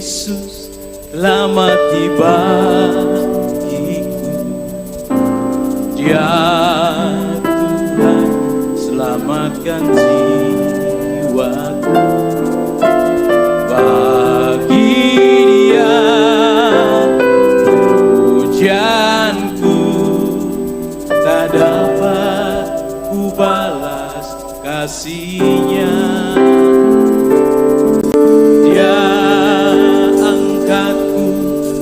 Yesus telah mati bagiku. Dia Tuhan selamatkan jiwaku. Bagi Dia pujianku tak dapat ku balas kasih-Nya. Dia angkatku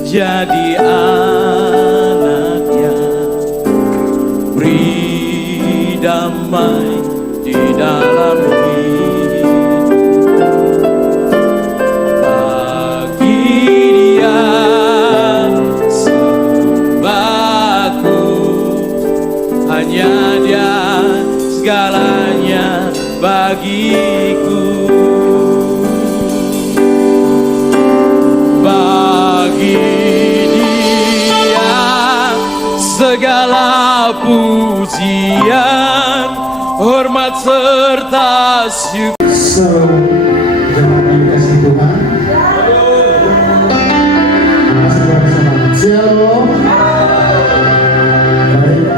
jadi anaknya, beri damai di dalam hidup. Bagi Dia sembahku, hanya Dia segalanya bagiku. Bagi Dia segala pujian, hormat serta syukur. Jemaat yang dikasih Tuhan, masih bersama Shalom. Baik,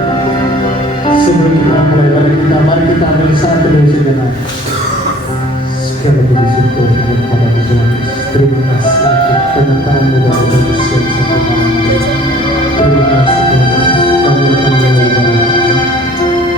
sebelum kita mulai mari kita ambil satu dari sejenak. Segala puji syukur kepada Tuhan. Terima kasih untuk penyertaan-Mu dalam hidup setiap malam ini. Terima kasih Tuhan Yesus, kami akan mulai ibadah.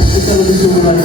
Kita lebih sungguh lagi.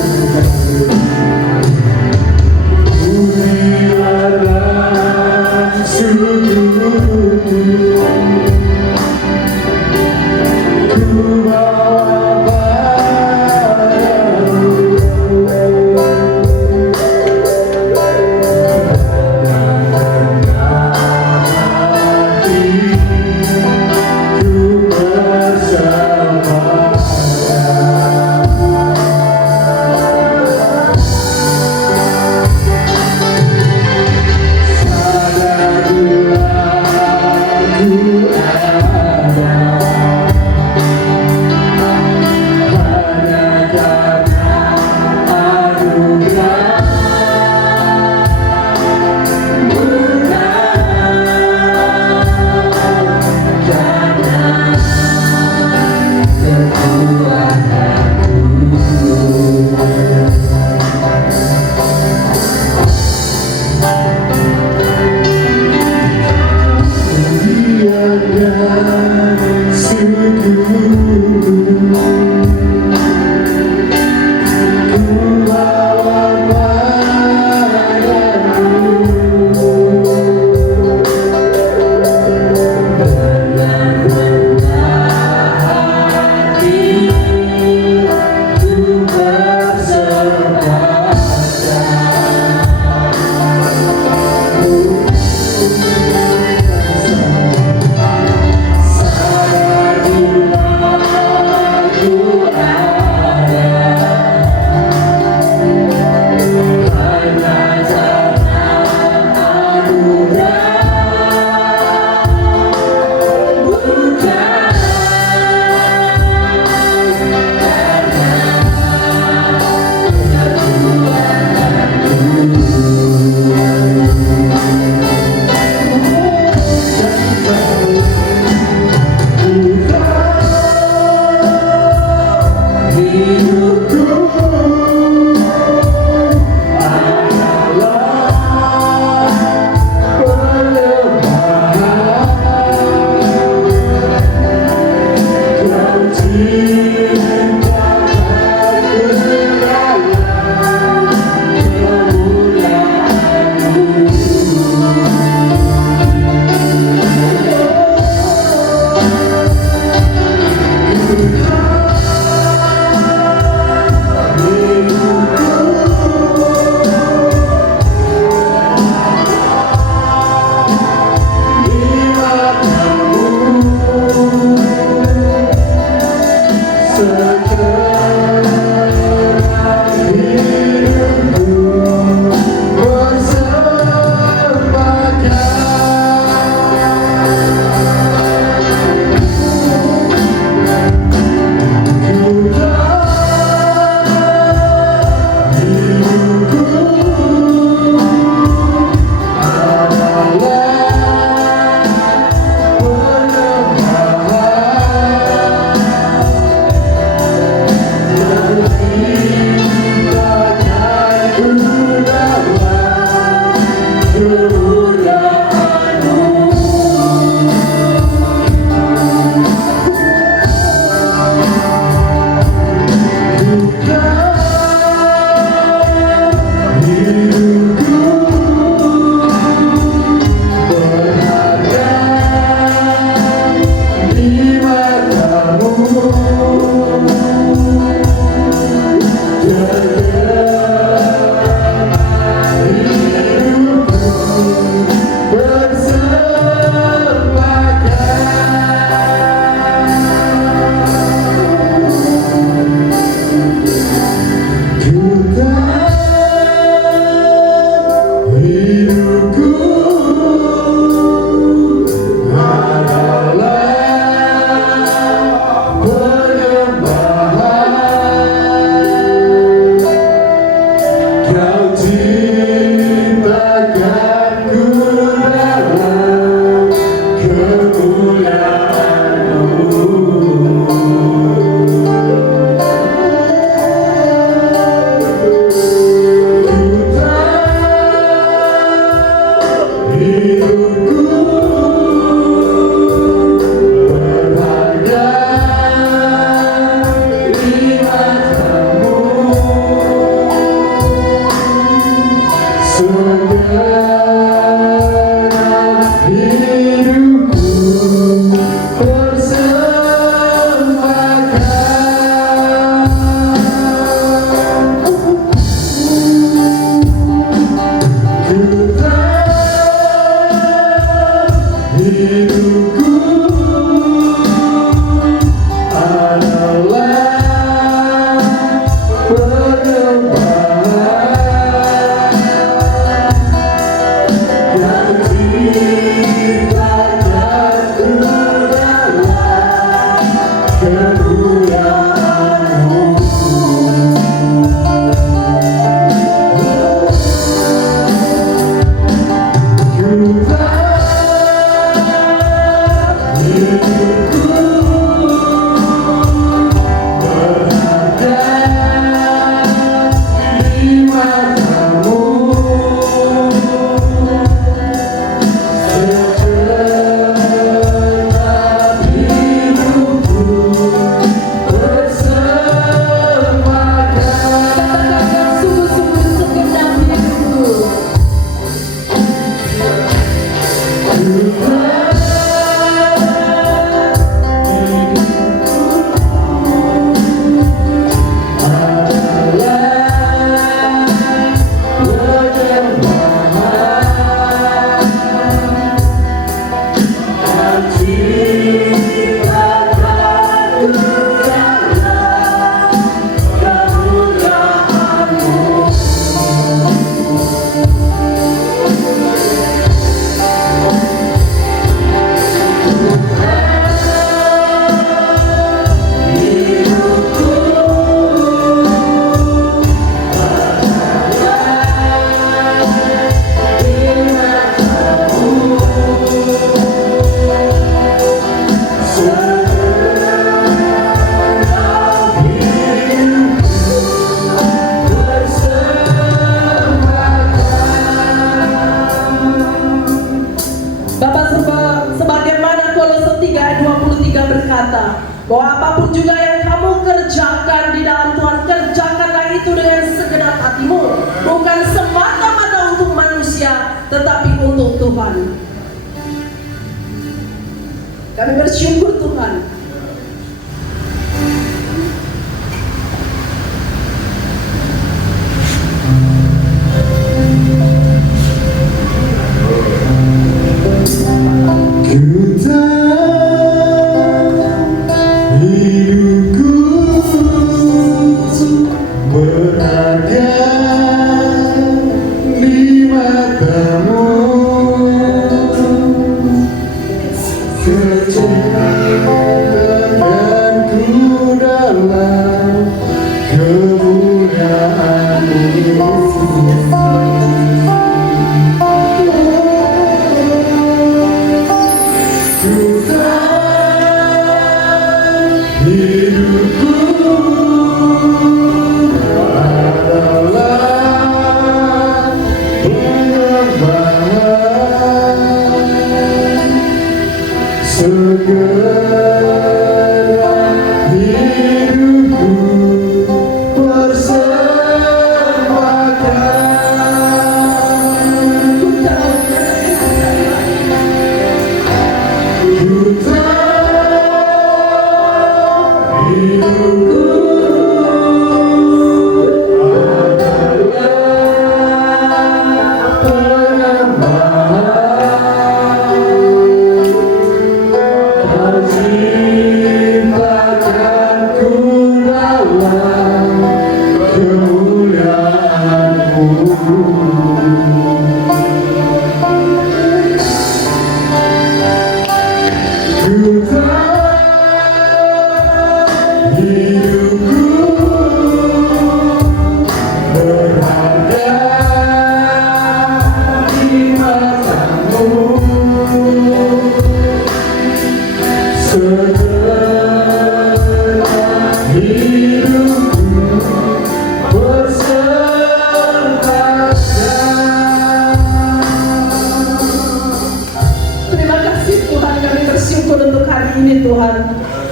hidupku adalah perkembangan yang diciptakanku dalam kemuliaan-Mu. Bahwa apapun juga yang kamu kerjakan di dalam Tuhan, kerjakanlah itu dengan segenap hatimu, bukan semata-mata untuk manusia, tetapi untuk Tuhan. Kami bersyukur Tuhan. Tuhan.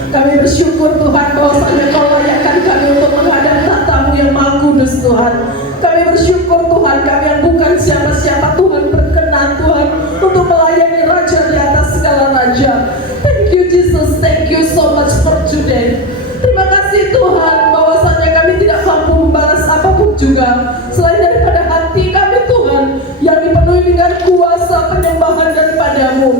Kami bersyukur Tuhan bahwasanya Kau layakkan kami untuk menghadap tatamu yang Maha Kudus Tuhan. Kami bersyukur Tuhan, kami yang bukan siapa-siapa Tuhan berkenan Tuhan untuk melayani Raja di atas segala Raja. Thank you Jesus, thank you so much for today. Terima kasih Tuhan bahwasanya kami tidak mampu membalas apapun juga selain daripada hati kami Tuhan yang dipenuhi dengan kuasa penyembahan daripada-Mu.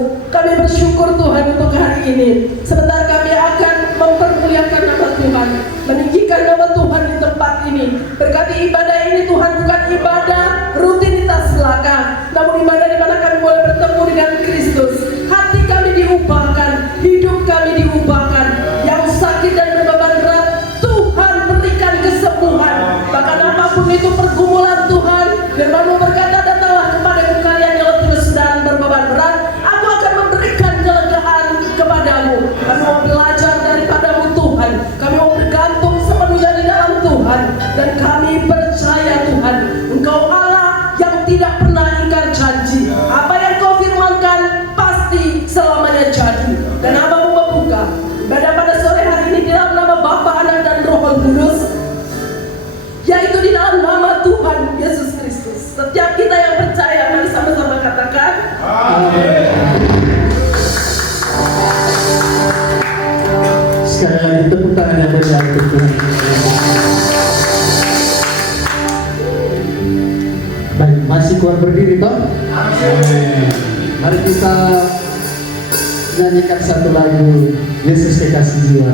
Kami bersyukur Tuhan untuk hari ini. Sebentar kami akan mempermuliakan nama Tuhan, meninggikan nama Tuhan di tempat ini. Berkati ibadah ini Tuhan bukan ibadah rutinitas belaka, namun ibadah di mana kami boleh bertemu dengan Kristus. Hati kami diubahkan, hidup kami diubahkan. Yang sakit dan berbeban berat, Tuhan berikan kesembuhan. Bahkan apapun itu pergumulan Tuhan, firman-Mu berkata, datanglah kepadaku kalian yang letih lesu dan berbeban berat, aku akan memberikan kelegaan kepadamu. Kami mau belajar daripadamu Tuhan, kami mau bergantung sepenuhnya di dalam Tuhan, dan kami percaya Tuhan, Engkau Allah yang tidak pernah ingkar janji. Apa yang Kau firmankan pasti selamanya jadi. Dan Abang membuka ibadah pada sore hari ini di dalam nama Bapa, Anak dan Roh Kudus, yaitu di dalam nama Tuhan Yesus Kristus. Setiap kita yang percaya, mari sama-sama katakan Amin. Sekali lagi tepuk tangan yang meriah untuk Tuhan. Baik, masih kuat berdiri toh? Amin. Mari kita nyanyikan satu lagu Yesus Kekasih Jiwa.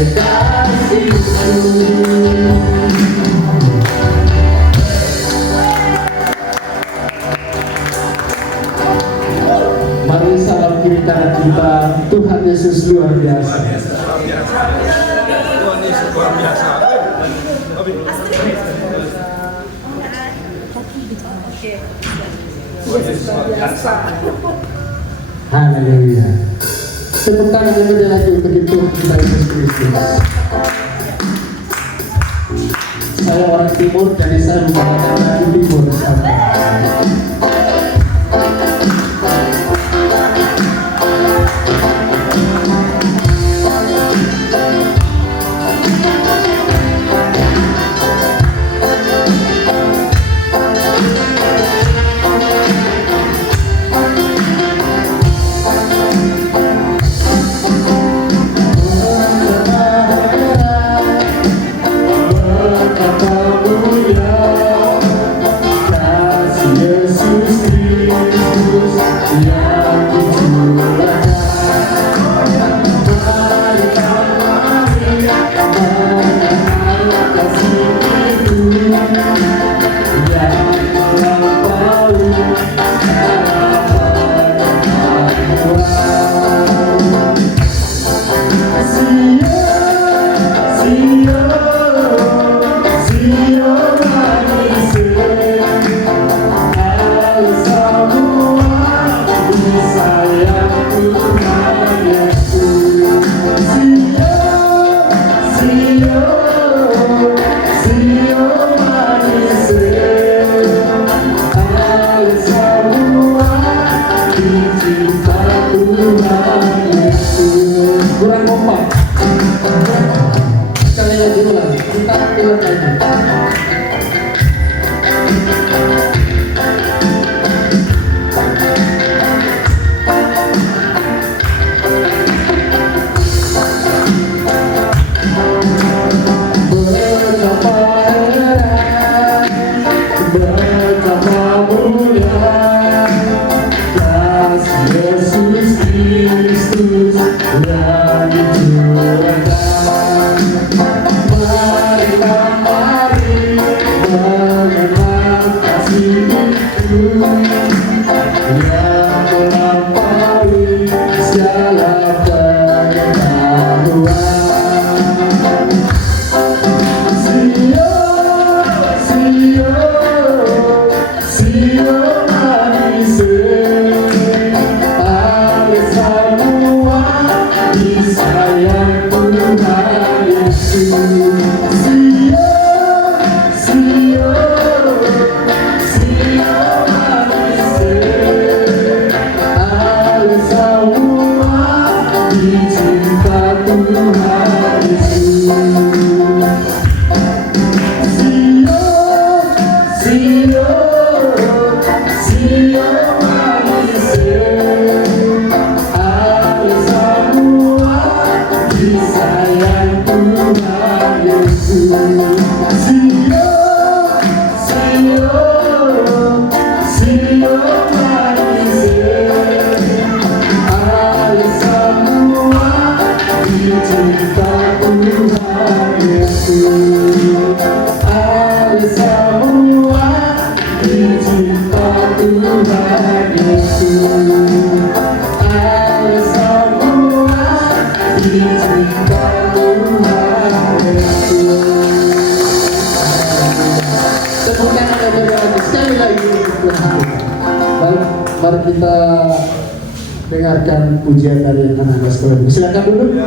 Mari salam kiri kanan kita, Tuhan Yesus luar biasa. Tuhan Yesus luar biasa. Haleluya. Tepuk tangan yang meriah lagi untuk Tuhan kita Yesus Kristus. Saya orang timur, jadi saya menggunakan lagu timur. Kurang kompak. Sekali lagi ulang, kita ulang lagi. Betapa mulia kasih Yesus Kristus yang dicurahkan. Mari mengenal kasih itu yang melampaui segala pengetahuan. Mari kita dengarkan pujian dari anak-anak sekolah. Silakan duduk.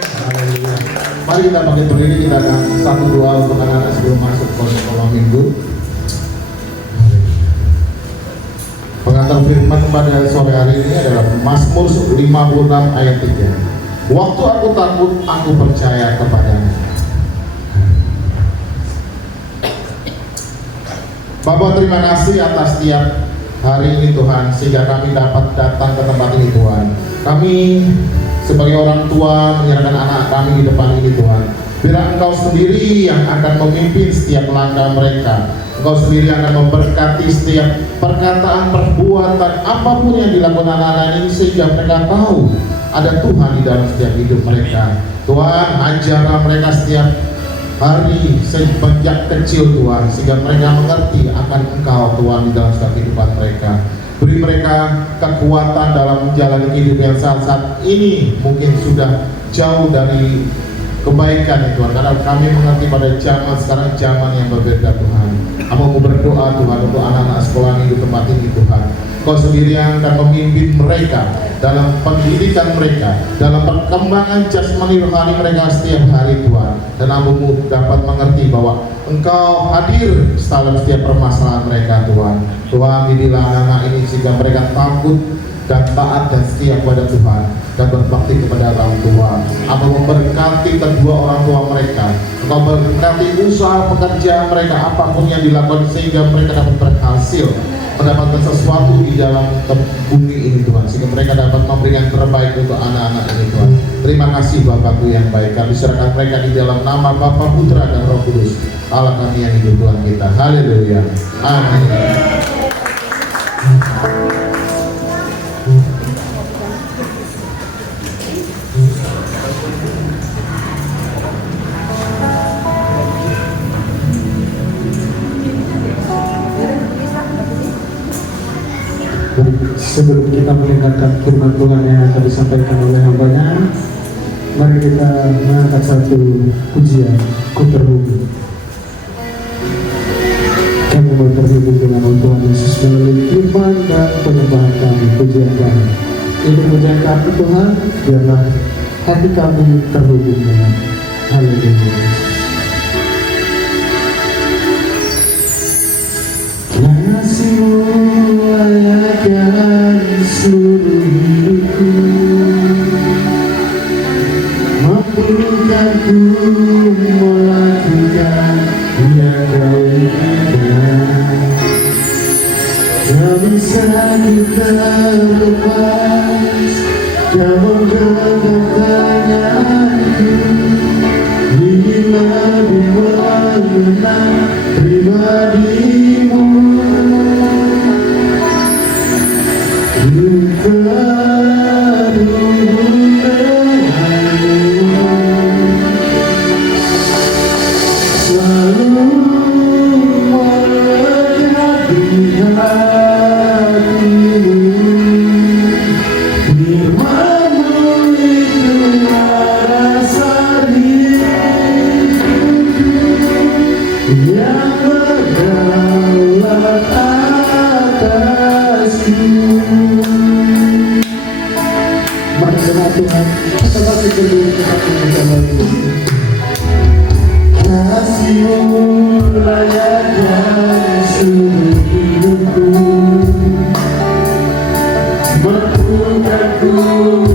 Haleluya. Mari kita bangkit berdiri, kita akan satu doa untuk anak-anak sebelum masuk ke sekolah minggu. Pengantar firman pada sore hari ini adalah Mazmur 56 ayat 3. Waktu aku takut, aku percaya kepadanya. Bapak, terima kasih atas setiap hari ini Tuhan, sehingga kami dapat datang ke tempat ini Tuhan. Kami sebagai orang tua menyerahkan anak kami di depan ini Tuhan. Biar Engkau sendiri yang akan memimpin setiap langkah mereka. Engkau sendiri akan memberkati setiap perkataan, perbuatan, apapun yang dilakukan anak-anak ini, sehingga mereka tahu ada Tuhan di dalam setiap hidup mereka. Tuhan, ajarlah mereka setiap hari sejak kecil Tuhan, sehingga mereka mengerti akan Engkau Tuhan di dalam setiap kehidupan mereka. Beri mereka kekuatan dalam menjalani kehidupan saat ini mungkin sudah jauh dari kebaikan Tuhan, karena kami mengerti pada zaman sekarang zaman yang berbeda Tuhan. Aku mau berdoa Tuhan untuk anak-anak sekolah di tempat ini Tuhan. Kau sendiri yang akan memimpin mereka dalam pendidikan mereka, dalam perkembangan jasmani rohani mereka setiap hari Tuhan. Dan aku dapat mengerti bahwa Engkau hadir dalam setiap permasalahan mereka Tuhan. Tuhan, didilah anak-anak ini sehingga mereka takut dan taat dan setia kepada Tuhan dan berbakti kepada orang tua. Aku memberkati kedua orang tua mereka. Engkau berkati usaha pekerjaan mereka, apapun yang dilakukan, sehingga mereka dapat berhasil mendapatkan sesuatu di dalam bumi ini Tuhan, sehingga mereka dapat memberikan terbaik untuk anak-anak ini Tuhan. Terima kasih Bapakku yang baik. Kami serahkan mereka di dalam nama Bapa, Putra dan Roh Kudus, Allah kami yang hidup Tuhan kita. Haleluya. Amin. Sebelum kita mendengarkan firman Tuhan yang akan disampaikan oleh hambanya, mari kita mengangkat satu pujian, Ku Terhubung. Kami mau terhubung dengan Tuhan Yesus melalui firman dan penyembahan kami, pujian kami. Ini pujian kami Tuhan, biarlah hati kami terhubung dengan Haleluya. Kasih-Mu layakkan seluruh hidupku, mampukah ku melakukan yang Kau inginkan. Tak bisa ku terlepas, Kau menggenggam tanganku, ingin lebih mengenal pribadi-Mu. Tuhan, kita masih berdiri bersama ini. Kasih-Mu layakkan seluruh hidupku, mampukah ku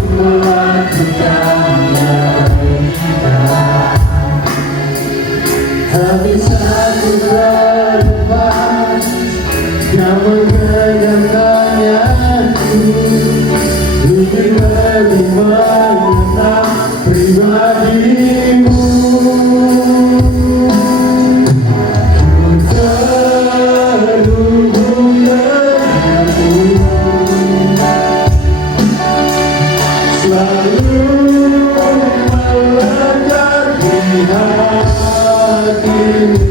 melakukan yang Kau inginkan. Tak bisa ku terlepas, Kau menggenggam tanganku, ingin lebih mengenal pribadi-Mu. Ku terhubung denganmu, selalu melekat di hatimu.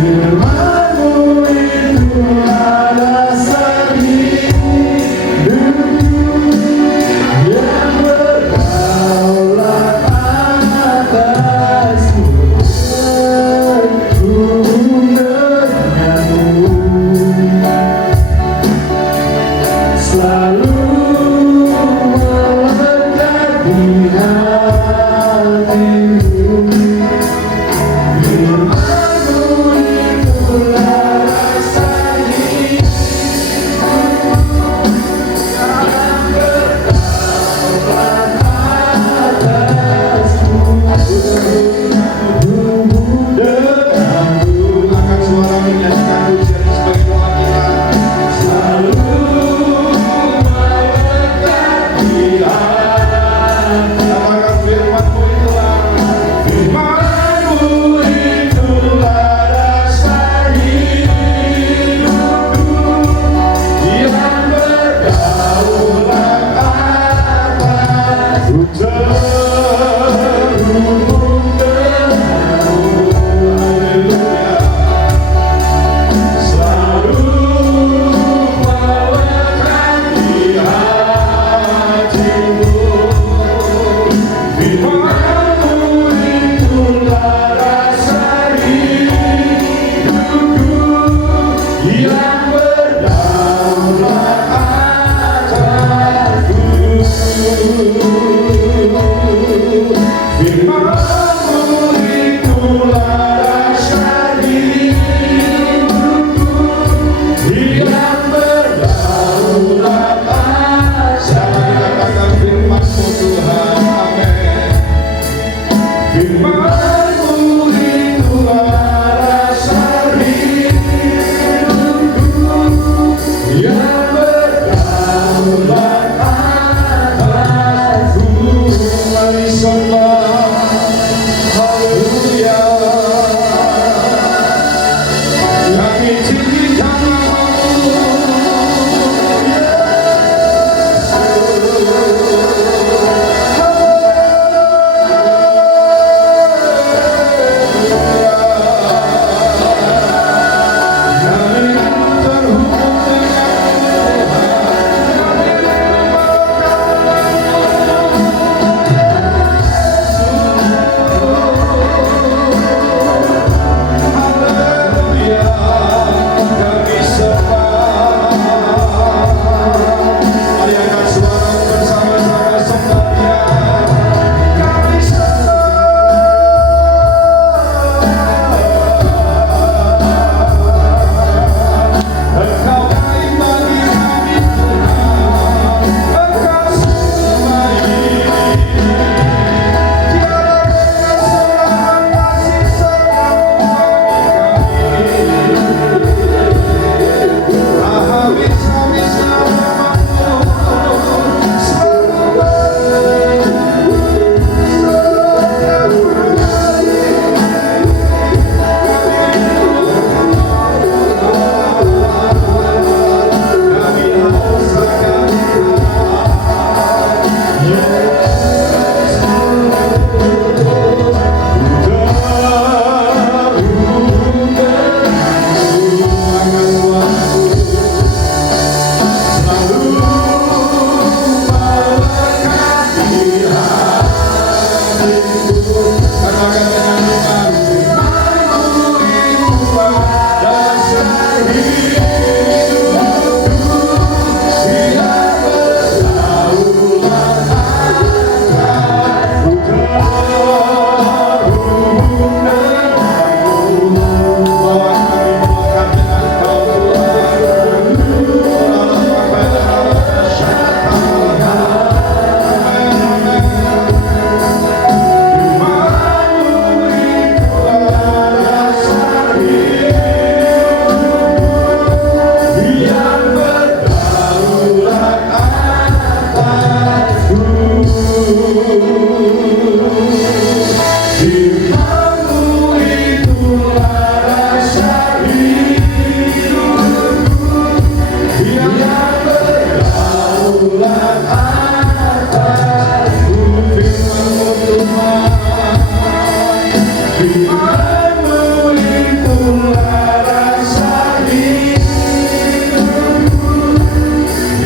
Firman-Mu itu alasan hidupku, yang berdaulat hatiku. Firman-Mu itulah rasa hidupku yang berdaulat atasku. Denganmu angkat suara menyanyikan pujian sebagai doa kita. Selalu memberkati hati. Katakan firman-Mu itulah, firman-Mu itulah rasa hidupku yang berdaulat atasku. Terhubung denganmu, haleluya. Selalu memberkati hatimu. Firman-Mu itulah rasa hidupku yang berdaulat atasku. Firman-Mu itulah rasa hidupku yang berdaulat atasku. Katakan firman-Mu Tuhan, amin. Firman-Mu itulah rasa hidupku yang berdaulat atasku. Mari sembah, haleluya. Kami tinggikan namamu, kami terhubung haleluya. Kami sembah. Mari angkat suara bersama-sama sembah Dia. Kami Engkau baik bagi kami Tuhan, Engkau sungguh baik. Tiada kesalahan kasih serta-Mu bagi kami. Habis-habis namamu selalu baik. Kami haus akan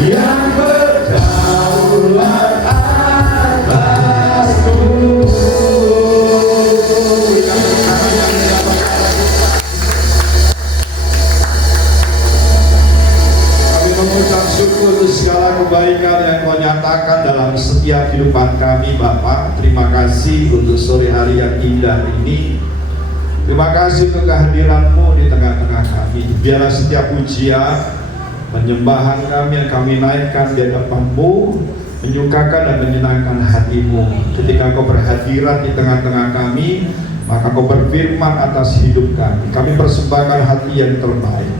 yang berdaulat atasku. terima kasih untuk sore hari yang indah ini. Terima kasih untuk kehadiran-Mu di tengah-tengah kami. Biarlah setiap pujian, penyembahan kami yang kami naikkan di hadapan-Mu menyukakan dan menyenangkan hati-Mu. Ketika Kau berhadiran di tengah-tengah kami, maka Kau berfirman atas hidup kami. Kami persembahkan hati yang terbaik.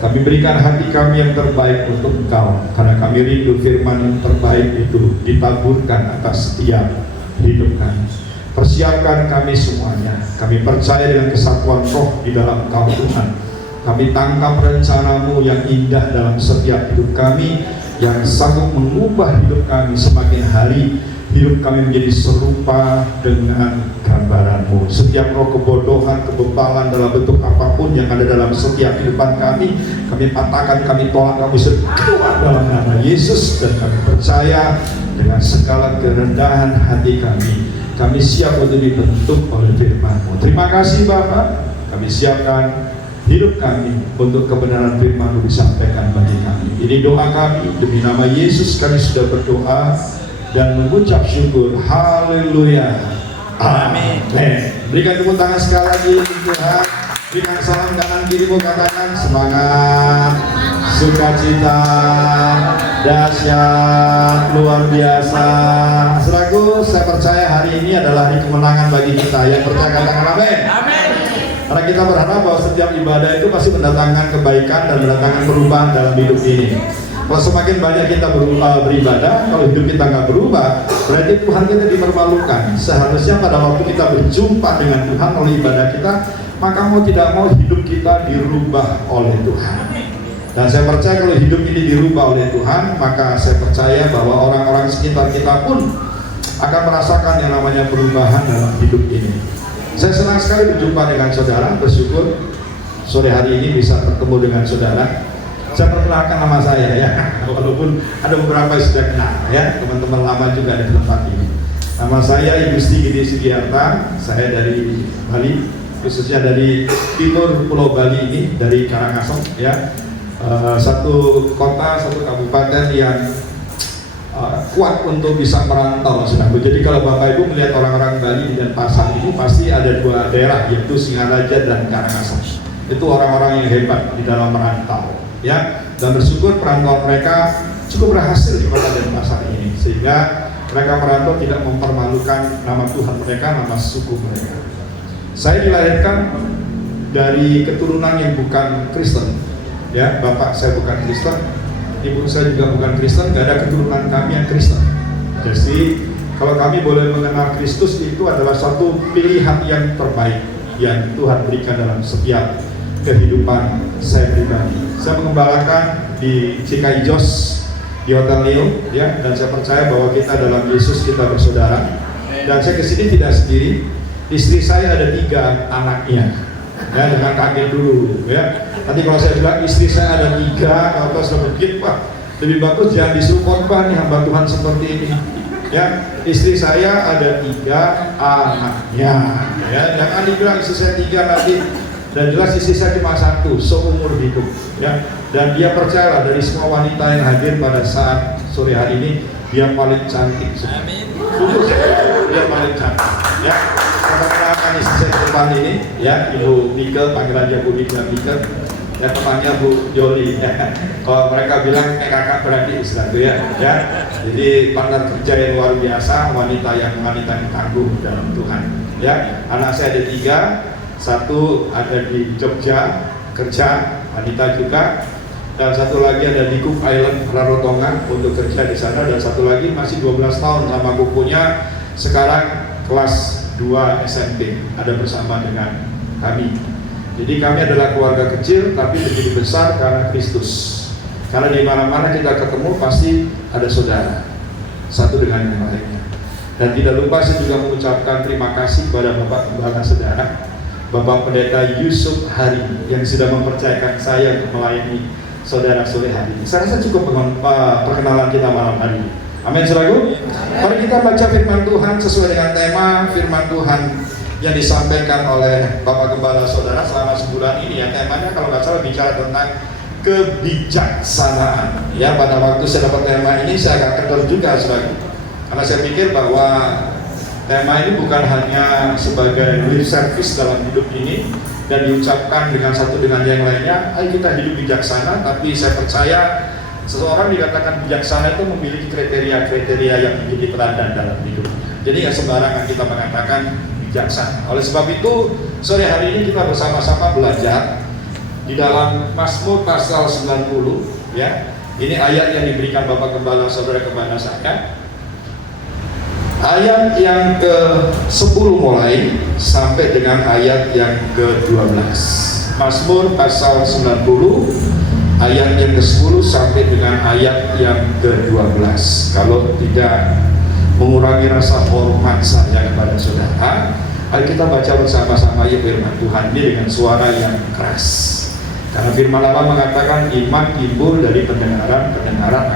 Kami berikan hati kami yang terbaik untuk Engkau, karena kami rindu firman yang terbaik itu ditaburkan atas setiap hidup kami. Persiapkan kami semuanya. Kami percaya dengan kesatuan roh di dalam Engkau Tuhan. Kami tangkap rencana-Mu yang indah dalam setiap hidup kami, yang sanggup mengubah hidup kami semakin hari. Hidup kami menjadi serupa dengan gambaran-Mu. Setiap roh kebodohan, kebebalan dalam bentuk apapun yang ada dalam setiap kehidupan kami patahkan, kami tolak, kami keluar dalam nama Yesus. Dan kami percaya dengan segala kerendahan hati kami siap untuk dibentuk oleh firman-Mu. Terima kasih Bapa. Kami siapkan hidup kami untuk kebenaran firman-Mu disampaikan bagi kami. Ini doa kami, demi nama Yesus kami sudah berdoa dan mengucap syukur. Haleluya. Amin. Berikan tepuk tangan sekali lagi Tuhan. Berikan salam kanan kiri, katakan semangat, sukacita, dahsyat, luar biasa. Saudaraku, saya percaya hari ini adalah hari kemenangan bagi kita. Yang percaya katakan amin. Amin. Karena kita berharap bahwa setiap ibadah itu pasti mendatangkan kebaikan dan mendatangkan perubahan dalam hidup ini. Kalau semakin banyak kita beribadah, kalau hidup kita nggak berubah, berarti Tuhan kita dipermalukan. Seharusnya pada waktu kita berjumpa dengan Tuhan oleh ibadah kita, maka mau tidak mau hidup kita dirubah oleh Tuhan. Dan saya percaya kalau hidup ini dirubah oleh Tuhan, maka saya percaya bahwa orang-orang sekitar kita pun akan merasakan yang namanya perubahan dalam hidup ini. Saya senang sekali berjumpa dengan saudara, bersyukur sore hari ini bisa bertemu dengan saudara. Saya perkenalkan nama saya ya, walaupun ada beberapa yang sudah kenal ya, teman-teman lama juga ada di tempat ini. Nama saya Igusti Gede Sugiarta, saya dari Bali, khususnya dari timur Pulau Bali ini, dari Karangasem ya. Satu kota, satu kabupaten yang kuat untuk bisa merantau. Jadi kalau Bapak Ibu melihat orang-orang Bali di Denpasar ini pasti ada dua daerah, yaitu Singaraja dan Karangasem. Itu orang-orang yang hebat di dalam merantau ya, dan bersyukur perantauan mereka cukup berhasil di kota Denpasar ini, sehingga mereka merantau tidak mempermalukan nama Tuhan mereka, nama suku mereka. Saya dilahirkan dari keturunan yang bukan Kristen ya, bapak saya bukan Kristen, ibu saya juga bukan Kristen, gak ada keturunan kami yang Kristen. Jadi kalau kami boleh mengenal Kristus, itu adalah satu pilihan yang terbaik yang Tuhan berikan dalam setiap kehidupan saya pribadi. Saya mengembalakan di CKI Jos, di Hotel Leo ya, dan saya percaya bahwa kita dalam Yesus kita bersaudara. Dan saya kesini tidak sendiri, istri saya ada 3 anaknya ya, dengan kaget dulu ya. Nanti kalau saya bilang istri saya ada 3, kalau sudah begitu Pak, lebih bagus jangan disuruh khotbah nih hamba Tuhan seperti ini ya. Istri saya ada 3 anaknya ya, jangan dibilang istri saya 3 nanti. Dan jelas istri saya cuma 1 seumur hidup ya. Dan dia percayalah, dari semua wanita yang hadir pada saat sore hari ini, dia paling cantik. Amin. Dia paling cantik ya. Kita kenalkan istri saya depan ini ya, Ibu Nikel, panggil aja Bu Nikel. Ya, temannya Bu Joli ya. Kalau mereka bilang kakak beradik istilahnya ya. Jadi partner kerja yang luar biasa, wanita yang tangguh dalam Tuhan ya. Anak saya ada 3, 1 ada di Jogja kerja, wanita juga, dan 1 lagi ada di Cook Island, Rarotonga untuk kerja di sana, dan 1 lagi masih 12 tahun sama kukunya, sekarang kelas 2 SMP, ada bersama dengan kami. Jadi kami adalah keluarga kecil tapi begitu besar karena Kristus. Karena di mana-mana kita ketemu pasti ada saudara, satu dengan yang lainnya. Dan tidak lupa saya juga mengucapkan terima kasih kepada Bapak Gembala Saudara, Bapak Pendeta Yusuf Hari, yang sudah mempercayakan saya untuk melayani saudara sore hari ini. Saya rasa cukup perkenalan kita malam hari ini. Amin, saudaraku. Mari kita baca firman Tuhan sesuai dengan tema firman Tuhan yang disampaikan oleh Bapak Gembala Saudara selama sebulan ini ya. Temanya kalau nggak salah bicara tentang kebijaksanaan. Ya, pada waktu saya dapat tema ini saya agak kendor juga, saudaraku. Karena saya pikir bahwa Tema ini bukan hanya sebagai lip service dalam hidup ini dan diucapkan dengan satu dengan yang lainnya, ayo kita hidup bijaksana, tapi saya percaya seseorang dikatakan bijaksana itu memiliki kriteria-kriteria yang menjadi teladan dalam hidupnya. Jadi nggak sembarangan kita mengatakan bijaksana. Oleh sebab itu, sore hari ini kita bersama-sama belajar di dalam Mazmur pasal 90, ya. Ini ayat yang diberikan Bapak Gembala Saudara kepada saya. Ayat yang ke-10 mulai sampai dengan ayat yang ke-12. Mazmur pasal 90 ayat yang ke-10 sampai dengan ayat yang ke-12. Kalau tidak mengurangi rasa hormat saya kepada saudara, ayo kita baca bersama-sama ya firman Tuhan ini dengan suara yang keras. Karena firman Allah mengatakan iman timbul dari pendengaran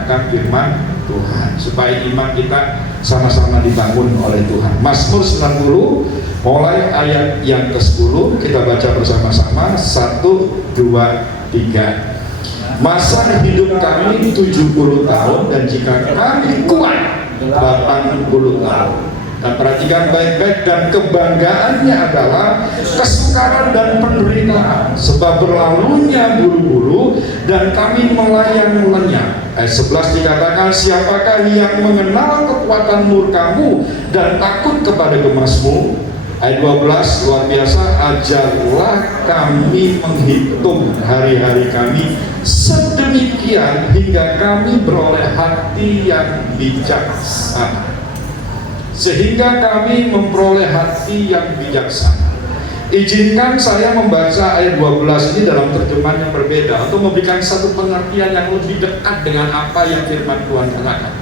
akan firman Tuhan, supaya iman kita sama-sama dibangun oleh Tuhan. Mazmur 90 mulai ayat yang ke-10 kita baca bersama-sama. 1, 2, 3. Masa hidup kami 70 tahun dan jika kami kuat 80 tahun. Dan perhatikan baik-baik, dan kebanggaannya adalah kesukaran dan penderitaan, sebab berlalunya buru-buru dan kami melayang lenyap. Ayat 11 dikatakan, siapakah yang mengenal kekuatan murkamu dan takut kepada gemasmu? Ayat 12 luar biasa, ajarlah kami menghitung hari-hari kami sedemikian hingga kami beroleh hati yang bijaksana. Sehingga kami memperoleh hati yang bijaksana. Izinkan saya membaca ayat 12 ini dalam terjemahan yang berbeda untuk memberikan satu pengertian yang lebih dekat dengan apa yang firman Tuhan katakan.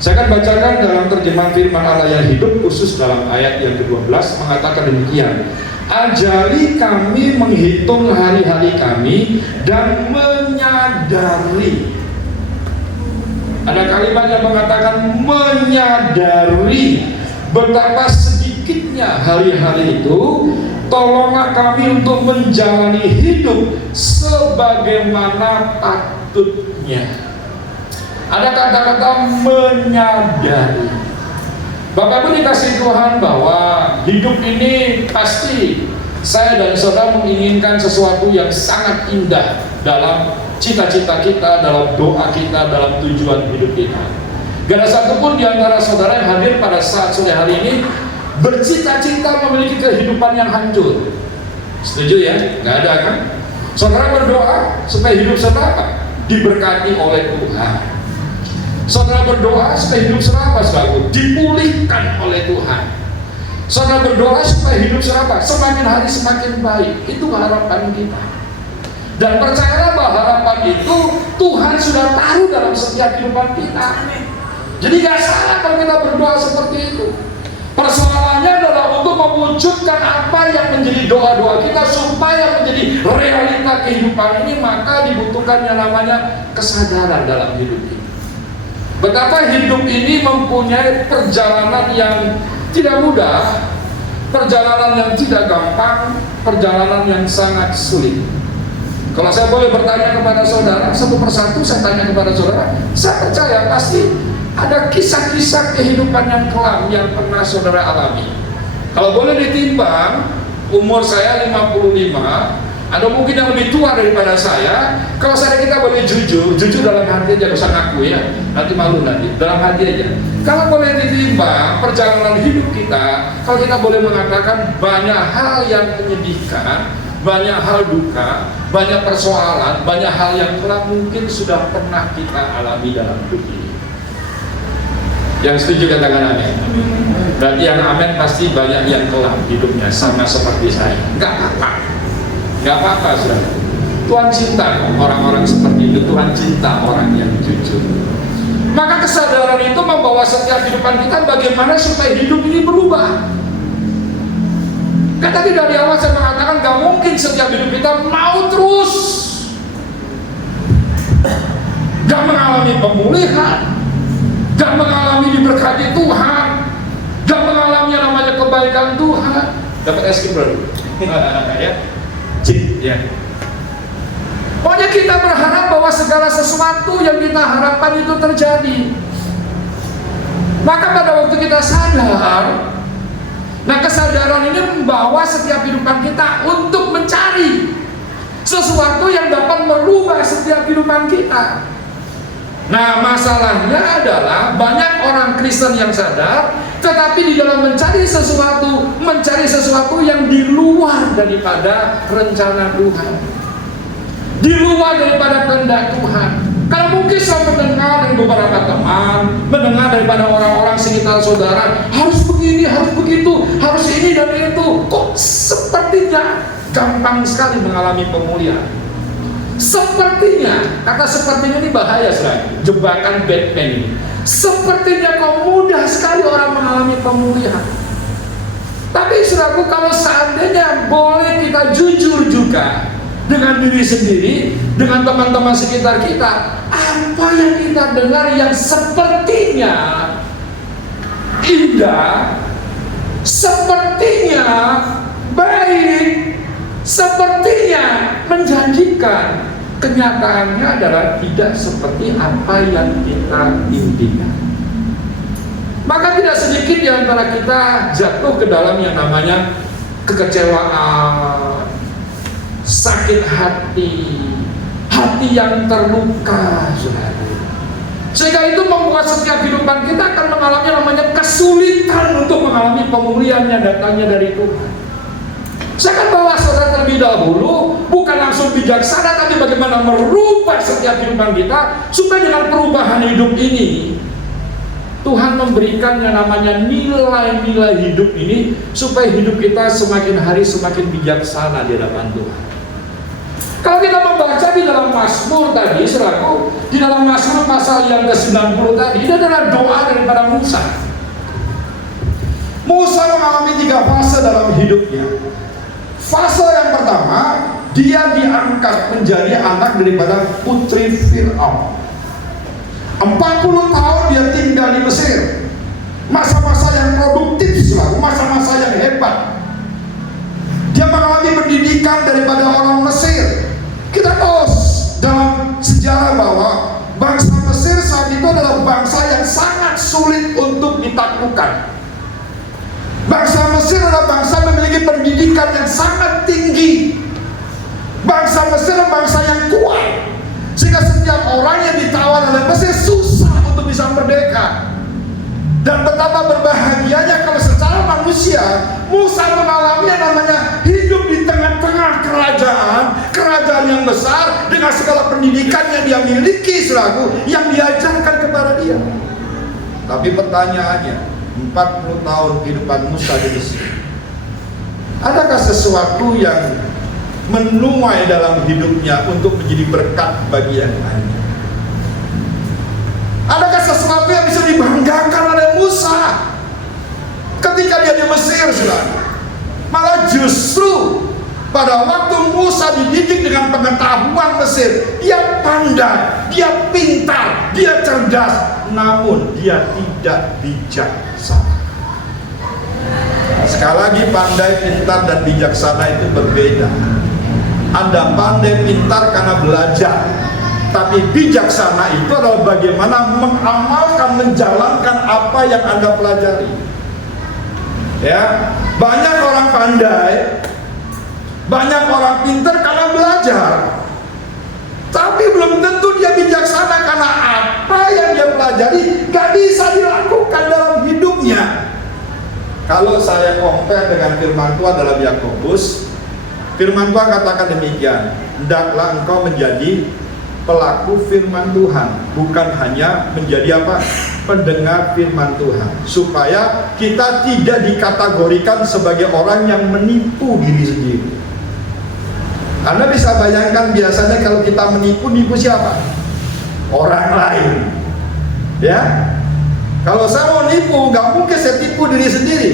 Saya akan bacakan dalam terjemahan firman Allah yang hidup, khusus dalam ayat yang ke-12 mengatakan demikian. Ajari kami menghitung hari-hari kami dan menyadari. Ada kalimat yang mengatakan menyadari betapa sedikitnya hari-hari itu. Tolonglah kami untuk menjalani hidup sebagaimana patutnya. Ada kata-kata menyadari. Bapak Ibu dikasih Tuhan bahwa hidup ini pasti saya dan saudara menginginkan sesuatu yang sangat indah dalam cita-cita kita, dalam doa kita, dalam tujuan hidup kita. Gak ada satupun di antara saudara yang hadir pada saat sore hari ini bercita-cita memiliki kehidupan yang hancur. Setuju ya? Gak ada kan? Saudara berdoa supaya hidup saudara diberkati oleh Tuhan. Saudara berdoa supaya hidup saudara dipulihkan oleh Tuhan. Saudara berdoa supaya hidup saudara semakin hari semakin baik. Itu harapan kita. Dan percayalah bahwa harapan itu Tuhan sudah tahu dalam setiap kehidupan kita. Jadi gak salah kalau kita berdoa seperti itu. Persoalannya adalah untuk mewujudkan apa yang menjadi doa-doa kita supaya menjadi realita kehidupan ini, maka dibutuhkan yang namanya kesadaran dalam hidup ini. Betapa hidup ini mempunyai perjalanan yang tidak mudah, perjalanan yang tidak gampang, perjalanan yang sangat sulit. Kalau saya boleh bertanya kepada saudara, satu persatu saya tanya kepada saudara, saya percaya pasti ada kisah-kisah kehidupan yang kelam yang pernah saudara alami. Kalau boleh ditimbang, umur saya 55, ada mungkin yang lebih tua daripada saya. Kalau kita boleh jujur dalam hati aja, usah ngaku ya, nanti malu nanti, dalam hati aja. Kalau boleh ditimbang perjalanan hidup kita, kalau kita boleh mengatakan banyak hal yang menyedihkan, banyak hal duka, banyak persoalan, banyak hal yang telah mungkin sudah pernah kita alami dalam hidup ini. Yang setuju katakan amin. Berarti yang amin pasti banyak yang kelam hidupnya sama seperti saya. Gak apa-apa, gak apa-apa saudara. Tuhan cinta orang-orang seperti itu. Tuhan cinta orang yang jujur. Maka kesadaran itu membawa setiap kehidupan kita bagaimana supaya hidup ini berubah. Kan tadi dari awal saya mengatakan gak mungkin setiap hidup kita mau terus gak mengalami pemulihan, gak mengalami diberkati Tuhan, gak mengalami yang namanya kebaikan Tuhan. Dapat es krim baru ya? Cip ya. Pokoknya kita berharap bahwa segala sesuatu yang kita harapkan itu terjadi. Maka pada waktu kita sadar membawa setiap kehidupan kita untuk mencari sesuatu yang dapat merubah setiap kehidupan kita. Nah, masalahnya adalah banyak orang Kristen yang sadar, tetapi di dalam mencari sesuatu yang di luar daripada rencana Tuhan, di luar daripada kehendak Tuhan. Kalau mungkin saya mendengar dari beberapa teman, mendengar daripada orang-orang sekitar saudara, harus begini, harus begitu, harus ini dan itu, kok sepertinya gampang sekali mengalami pemulihan. Sepertinya, kata sepertinya ini bahaya sekali, jebakan Batman ini. Sepertinya kok mudah sekali orang mengalami pemulihan. Tapi saudaraku, kalau seandainya boleh kita jujur juga dengan diri sendiri, dengan teman-teman sekitar kita, apa yang kita dengar yang sepertinya indah, sepertinya baik, sepertinya menjanjikan, kenyataannya adalah tidak seperti apa yang kita impikan. Maka tidak sedikit di antara kita jatuh ke dalam yang namanya kekecewaan, sakit hati, hati yang terluka, saudara. Sehingga itu membuat setiap kehidupan kita akan mengalami namanya kesulitan untuk mengalami pemulihan yang datangnya dari Tuhan. Saya akan bawa saudara terlebih dahulu, bukan langsung bijaksana, tapi bagaimana merubah setiap kehidupan kita, supaya dengan perubahan hidup ini, Tuhan memberikan yang namanya nilai-nilai hidup ini, supaya hidup kita semakin hari semakin bijaksana di hadapan Tuhan. Kalau kita membaca di dalam Mazmur tadi, saudaraku, di dalam Mazmur pasal yang ke-90 tadi, ini adalah doa daripada Musa. Musa mengalami 3 fase dalam hidupnya. Fase yang pertama, dia diangkat menjadi anak daripada putri Fir'aun. 40 tahun dia tinggal di Mesir. Masa-masa yang produktif, masa-masa yang hebat. Dia mengalami pendidikan daripada orang Mesir. Kita tahu dalam sejarah bahwa bangsa Mesir saat itu adalah bangsa yang sangat sulit untuk ditaklukkan. Bangsa Mesir adalah bangsa yang memiliki pendidikan yang sangat tinggi. Bangsa Mesir adalah bangsa yang kuat, sehingga setiap orang yang ditawan oleh Mesir susah untuk bisa merdeka. Dan betapa berbahagianya kalau secara manusia Musa mengalami yang namanya hidup di tengah-tengah kerajaan yang besar, dengan segala pendidikan yang dia miliki, yang diajarkan kepada dia. Tapi pertanyaannya, 40 tahun kehidupan Musa di Mesir, adakah sesuatu yang menuai dalam hidupnya untuk menjadi berkat bagi yang lain? Adakah sesuatu yang bisa dibanggakan oleh Musa ketika dia di Mesir, saudara? Malah justru pada waktu Musa dididik dengan pengetahuan Mesir, dia pandai, dia pintar, dia cerdas, namun dia tidak bijaksana. Sekali lagi, pandai, pintar, dan bijaksana itu berbeda. Anda pandai, pintar karena belajar, tapi bijaksana itu adalah bagaimana mengamalkan, menjalankan apa yang Anda pelajari. Ya, banyak orang pandai, banyak orang pintar karena belajar, tapi belum tentu dia bijaksana karena apa yang dia pelajari gak bisa dilakukan dalam hidupnya. Kalau saya compare dengan firman Tuhan dalam Yakobus, firman Tuhan katakan demikian, hendaklah engkau menjadi pelaku firman Tuhan, bukan hanya menjadi apa? Pendengar firman Tuhan, supaya kita tidak dikategorikan sebagai orang yang menipu diri sendiri. Anda bisa bayangkan biasanya kalau kita menipu siapa? Orang lain. Ya, kalau saya mau nipu, nggak mungkin saya tipu diri sendiri.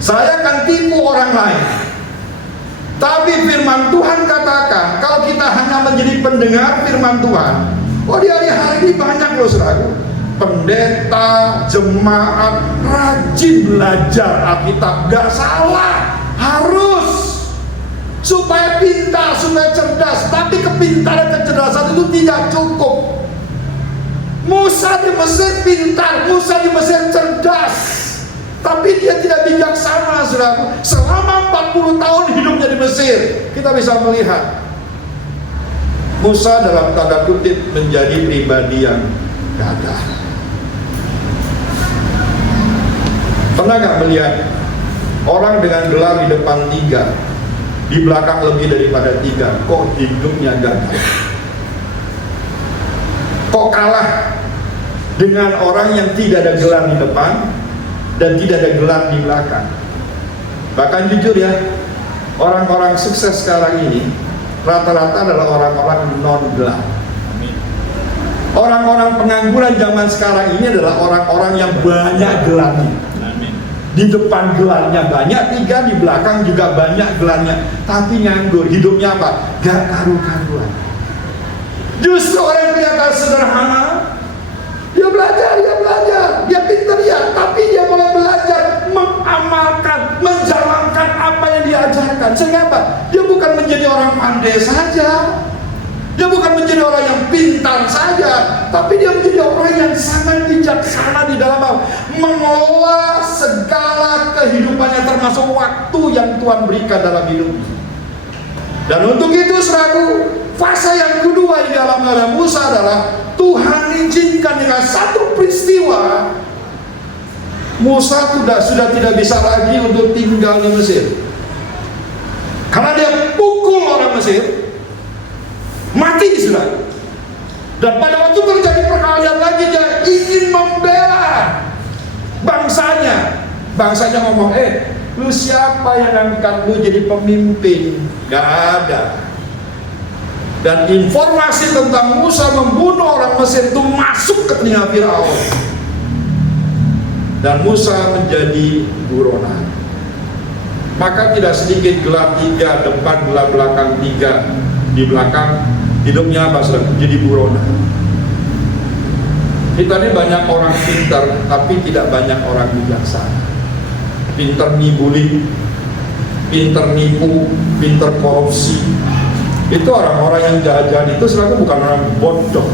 Saya akan tipu orang lain. Tapi firman Tuhan katakan, kalau kita hanya menjadi pendengar firman Tuhan, oh di hari-hari ini banyak loh saudara, pendeta, jemaat rajin belajar Alkitab, gak salah, harus, supaya pintar, supaya cerdas. Tapi kepintaran, kecerdasan itu tidak cukup. Musa di Mesir pintar, Musa di Mesir cerdas, Tapi dia tidak bijaksana, saudaraku. Selama 40 tahun hidupnya di Mesir, kita bisa melihat Musa dalam tanda kutip menjadi pribadi yang gagah. Pernah gak melihat orang dengan gelar di depan 3, di belakang lebih daripada 3, kok hidupnya gagah? Kok kalah dengan orang yang tidak ada gelar di depan dan tidak ada gelar di belakang? Bahkan jujur ya, orang-orang sukses sekarang ini rata-rata adalah orang-orang non-gelar. Orang-orang pengangguran zaman sekarang ini adalah orang-orang yang banyak gelarnya. Di depan gelarnya banyak, 3 di belakang juga banyak gelarnya, tapi nganggur. Hidupnya apa? Gak karu-karuan. Justru orang yang kelihatan sederhana, dia belajar, dia pintar ya, tapi dia mulai belajar mengamalkan, menjalankan apa yang diajarkan. Sehingga apa? Dia bukan menjadi orang pandai saja, dia bukan menjadi orang yang pintar saja, tapi dia menjadi orang yang sangat bijaksana di dalam mengelola segala kehidupannya, termasuk waktu yang Tuhan berikan dalam hidupnya. Dan untuk itu, saudaraku, fase yang kedua di dalam Nabi Musa adalah Tuhan izinkan dengan satu peristiwa Musa sudah tidak bisa lagi untuk tinggal di Mesir, karena dia pukul orang Mesir, mati sudah. Dan pada waktu terjadi perkelahian lagi, dia ingin membela bangsanya. Bangsanya ngomong, lu siapa yang angkat lu jadi pemimpin? Gak ada. Dan informasi tentang Musa membunuh orang Mesir itu masuk ke telinga Firaun, dan Musa menjadi buronan. Maka tidak sedikit gelar 3 depan, gelar belakang 3 di belakang. Hidupnya apa? Jadi buronan. Kita ini banyak orang pintar, tapi tidak banyak orang bijaksana. Pintar ngibulin, pintar nipu, pintar korupsi. Itu orang-orang yang jahat-jahat itu sebenarnya bukan orang bodoh,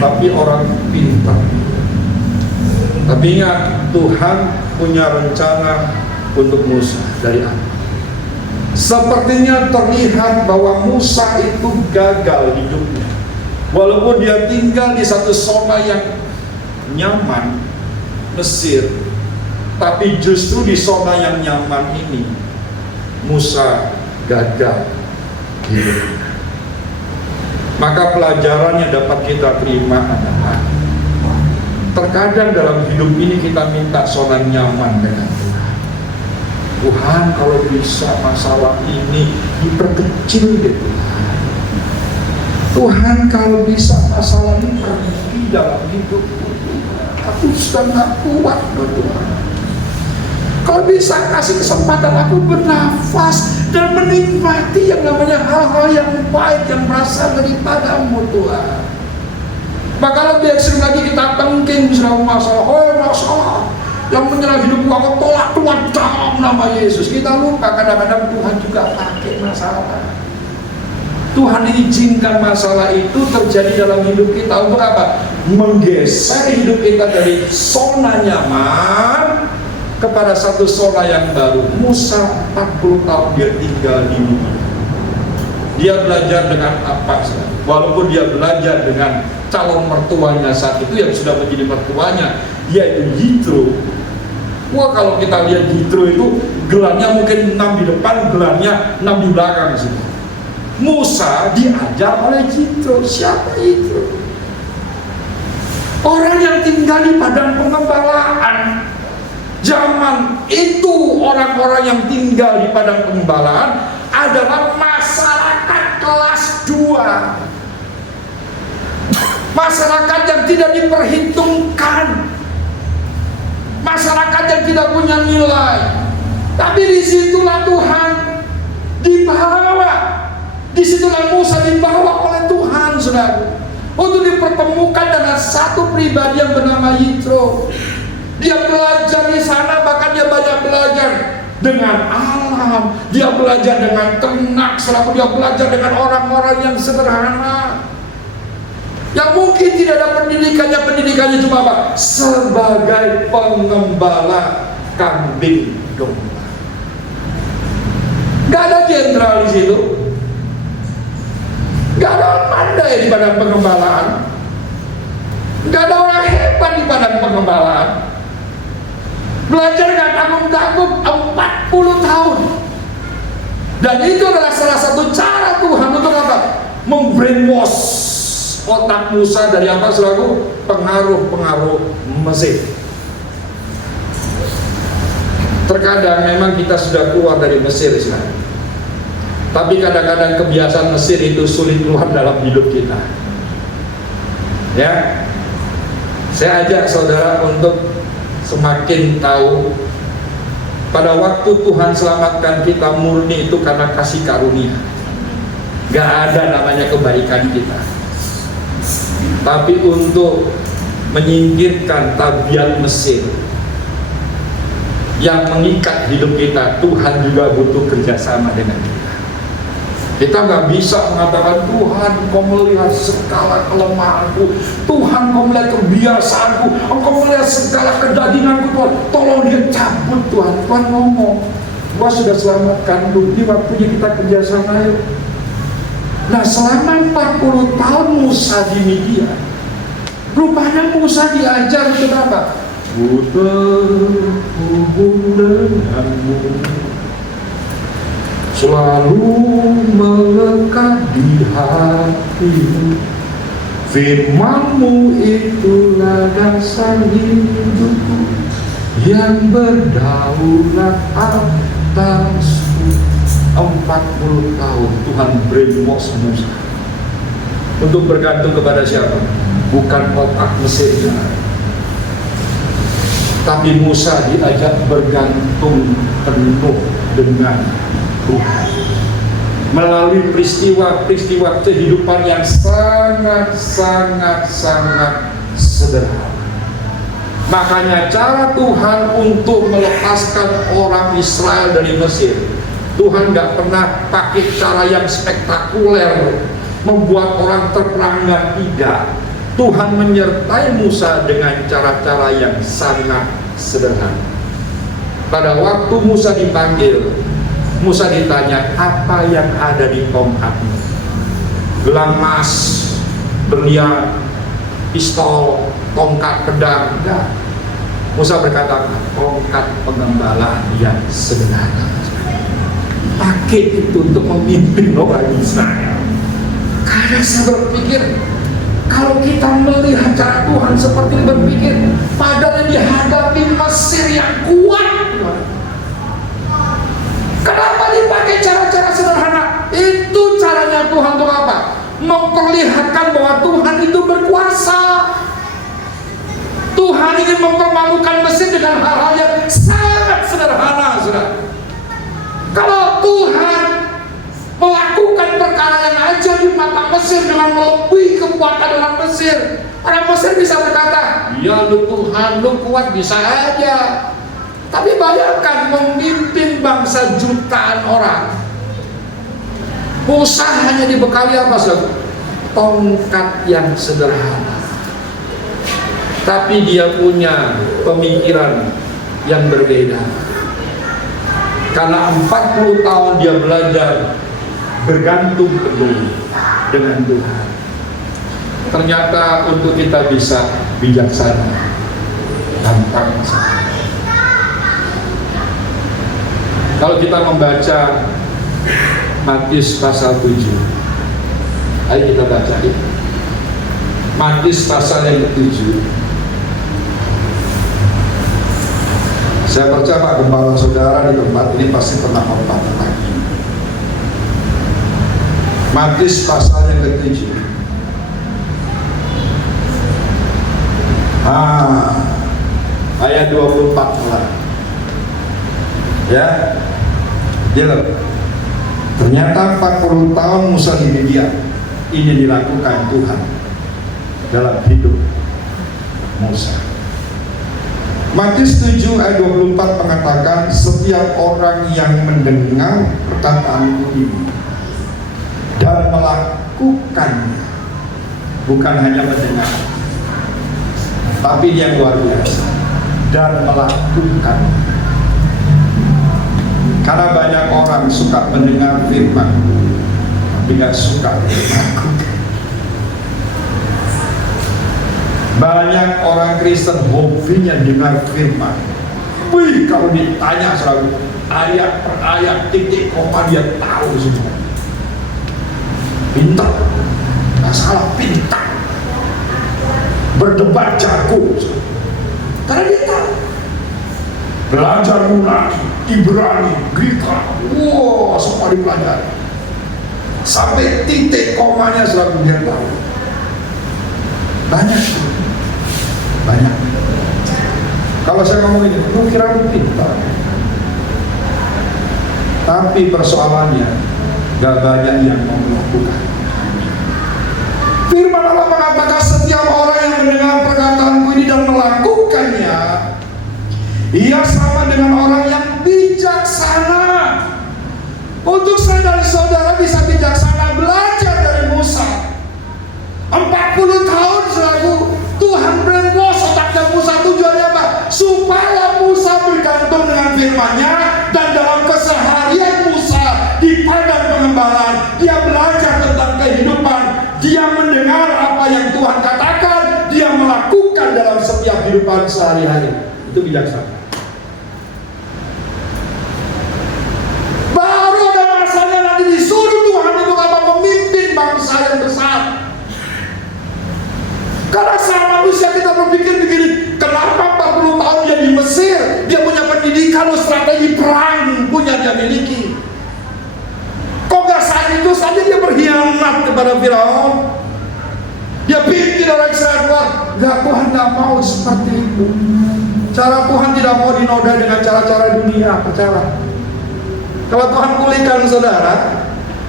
tapi orang pintar. Tapi ingat, Tuhan punya rencana untuk Musa dari awal. Sepertinya terlihat bahwa Musa itu gagal hidupnya. Walaupun dia tinggal di satu zona yang nyaman, Mesir, tapi justru di zona yang nyaman ini Musa gagal hidupnya. Maka pelajaran yang dapat kita terima adalah, terkadang dalam hidup ini kita minta zona nyaman dengan Tuhan. Tuhan, kalau bisa masalah ini diperkecil deh Tuhan. Tuhan, kalau bisa masalah ini pergi dalam hidupku. Aku sudah gak kuat loh Tuhan. Kalau bisa kasih kesempatan aku bernafas dan menikmati yang namanya hal-hal yang baik yang berasal daripadamu Tuhan. Maka lebih ekstrim lagi kita tengking misalnya masalah, masalah yang menyerang hidupku, aku tolak Tuhan dalam nama Yesus. Kita lupa kadang-kadang Tuhan juga pakai masalah. Tuhan izinkan masalah itu terjadi dalam hidup kita untuk apa? Menggeser hidup kita dari zona nyaman kepada satu zona yang baru. Musa 40 tahun dia tinggal di bumi. Dia belajar dengan apa? Walaupun dia belajar dengan calon mertuanya saat itu yang sudah menjadi mertuanya, yaitu Yitro. Wah, kalau kita lihat Yitro itu gelarnya mungkin 6 di depan, gelarnya 6 di belakang sih. Musa diajar oleh Yitro. Siapa Yitro? Orang yang tinggal di padang pengembalaan. Zaman itu orang-orang yang tinggal di padang pengembalaan adalah masyarakat kelas 2. Masyarakat yang tidak diperhitungkan, masyarakat yang tidak punya nilai. Tapi disitulah Tuhan dibawa, disitulah Musa dibawa oleh Tuhan, saudara, untuk dipertemukan dengan satu pribadi yang bernama Yitro. Dia belajar di sana, bahkan dia banyak belajar dengan alam, dia belajar dengan ternak, selalu dia belajar dengan orang-orang yang sederhana, yang mungkin tidak ada pendidikannya cuma apa? Sebagai pengembala. kambing domba. Gak ada jenderal di situ, gak ada orang pandai di padang pengembalaan, gak ada orang hebat di padang pengembalaan. Belajar gak tanggung-tanggung 40 tahun. Dan itu adalah salah satu cara Tuhan untuk apa? Membrainwash otak Musa dari apa, saudaraku? Pengaruh-pengaruh Mesir. Terkadang memang kita sudah keluar dari Mesir sekarang, tapi kadang-kadang kebiasaan Mesir itu sulit keluar dalam hidup kita. Ya, saya ajak saudara untuk semakin tahu pada waktu Tuhan selamatkan kita murni itu karena kasih karunia. Gak ada namanya kebaikan kita. Tapi untuk menyingkirkan tabiat Mesir yang mengikat hidup kita, Tuhan juga butuh kerjasama dengan kita. Kita nggak bisa mengatakan, Tuhan Engkau melihat segala kelemahanku, Tuhan Engkau melihat kebiasaanku, Engkau melihat segala kedaginganku, Tuhan tolong dia cabut. Tuhan ngomong, gua sudah selamatkan lu, ini waktunya kita kerjasama yuk. Nah, selama 40 tahun Musa di Midian, rupanya Musa diajar untuk apa? Ku terhubung denganmu, selalu melekat di hatimu, firman-Mu itulah dasar hidupku yang berdaulat atasku. 40 tahun Tuhan brainwash Musa untuk bergantung kepada siapa? Bukan otak Mesirnya, tapi Musa diajak bergantung penuh dengan Tuhan melalui peristiwa-peristiwa kehidupan yang sangat sederhana. Makanya cara Tuhan untuk melepaskan orang Israel dari Mesir, Tuhan gak pernah pakai cara yang spektakuler, membuat orang terperangah, tidak. Tuhan menyertai Musa dengan cara-cara yang sangat sederhana. Pada waktu Musa dipanggil, Musa ditanya, apa yang ada di tongkatmu? Gelang emas, berlian, pistol, tongkat pedang? Enggak. Musa berkata, tongkat pengembala yang sederhana. Pakai itu untuk memimpin orang Israel. Karena saya berpikir, kalau kita melihat cara Tuhan seperti berpikir, padahal dihadapi Mesir yang kuat, kenapa dipakai cara-cara sederhana? Itu caranya Tuhan untuk apa? Memperlihatkan bahwa Tuhan itu berkuasa. Tuhan ingin mempermalukan Mesir dengan hal-hal yang sangat sederhana, saudara. Kalau Tuhan melakukan perkara yang ajaib di mata Mesir dengan melebihi kekuatan orang Mesir, orang Mesir bisa berkata, ya lu Tuhan, lu kuat, bisa aja. Tapi bayangkan memimpin bangsa jutaan orang, Musa hanya dibekali apa saudara? Tongkat yang sederhana, tapi dia punya pemikiran yang berbeda. Karena 40 tahun dia belajar bergantung penuh dengan Tuhan. Ternyata untuk kita bisa bijaksana, gampang saja. Kalau kita membaca Matius pasal 7, ayo kita baca ya. Matius pasal yang ke-7. Saya percaya Pak Gembala saudara di tempat ini pasti pernah khotbah tentang ini. Matius pasal yang ke-7. Ayat 24 lah. Ya. Jelas. Ternyata 40 tahun Musa di Midian ini dilakukan Tuhan dalam hidup Musa. Matius 7 ayat 24 mengatakan, setiap orang yang mendengar perkataanku ini dan melakukannya, bukan hanya mendengar, tapi yang luar biasa, dan melakukan, Karena banyak orang suka mendengar firman, tapi nggak suka melakukan. Banyak orang Kristen hobinya dengar firman. Wih, kalau ditanya selalu ayat per ayat, titik koma dia tahu semua. Pintar, nggak salah, pintar. Berdebat jago, karena dia tahu. Belajar Yunani, Ibrani, Greka, wow, semua dipelajari. Sampai titik komanya selalu dia tahu. Banyak. Kalau saya ngomong ini, lu kira lu pintar. Tapi persoalannya, gak banyak yang mau melakukan. Firman Allah mengatakan setiap orang yang mendengar perkataanku ini dan melakukannya, ia sama dengan orang yang bijaksana. Untuk saya dan saudara bisa bijaksana, belajar dari Musa. 40 tahun selalu Tuhan brainwash otaknya Musa. Tujuannya apa? Supaya Musa bergantung dengan firman-Nya, dan dalam keseharian Musa di padang pengembalaan dia belajar tentang kehidupan. Dia mendengar apa yang Tuhan katakan, dia melakukan dalam setiap kehidupan sehari-hari. Itu bijaksana. Baru ada masanya nanti disuruh Tuhan untuk apa? Memimpin bangsa yang besar. Karena saat manusia kita berpikir begini, kenapa 40 tahun dia di Mesir, dia punya pendidikan, strategi perang punya dia miliki. Kok gak saat itu saja dia berkhianat kepada Firaun? Dia pimpin orang Israel keluar. Gak, Tuhan gak mau seperti itu. Cara Tuhan tidak mau dinoda dengan cara-cara dunia. Apa cara? Kalau Tuhan pulihkan saudara,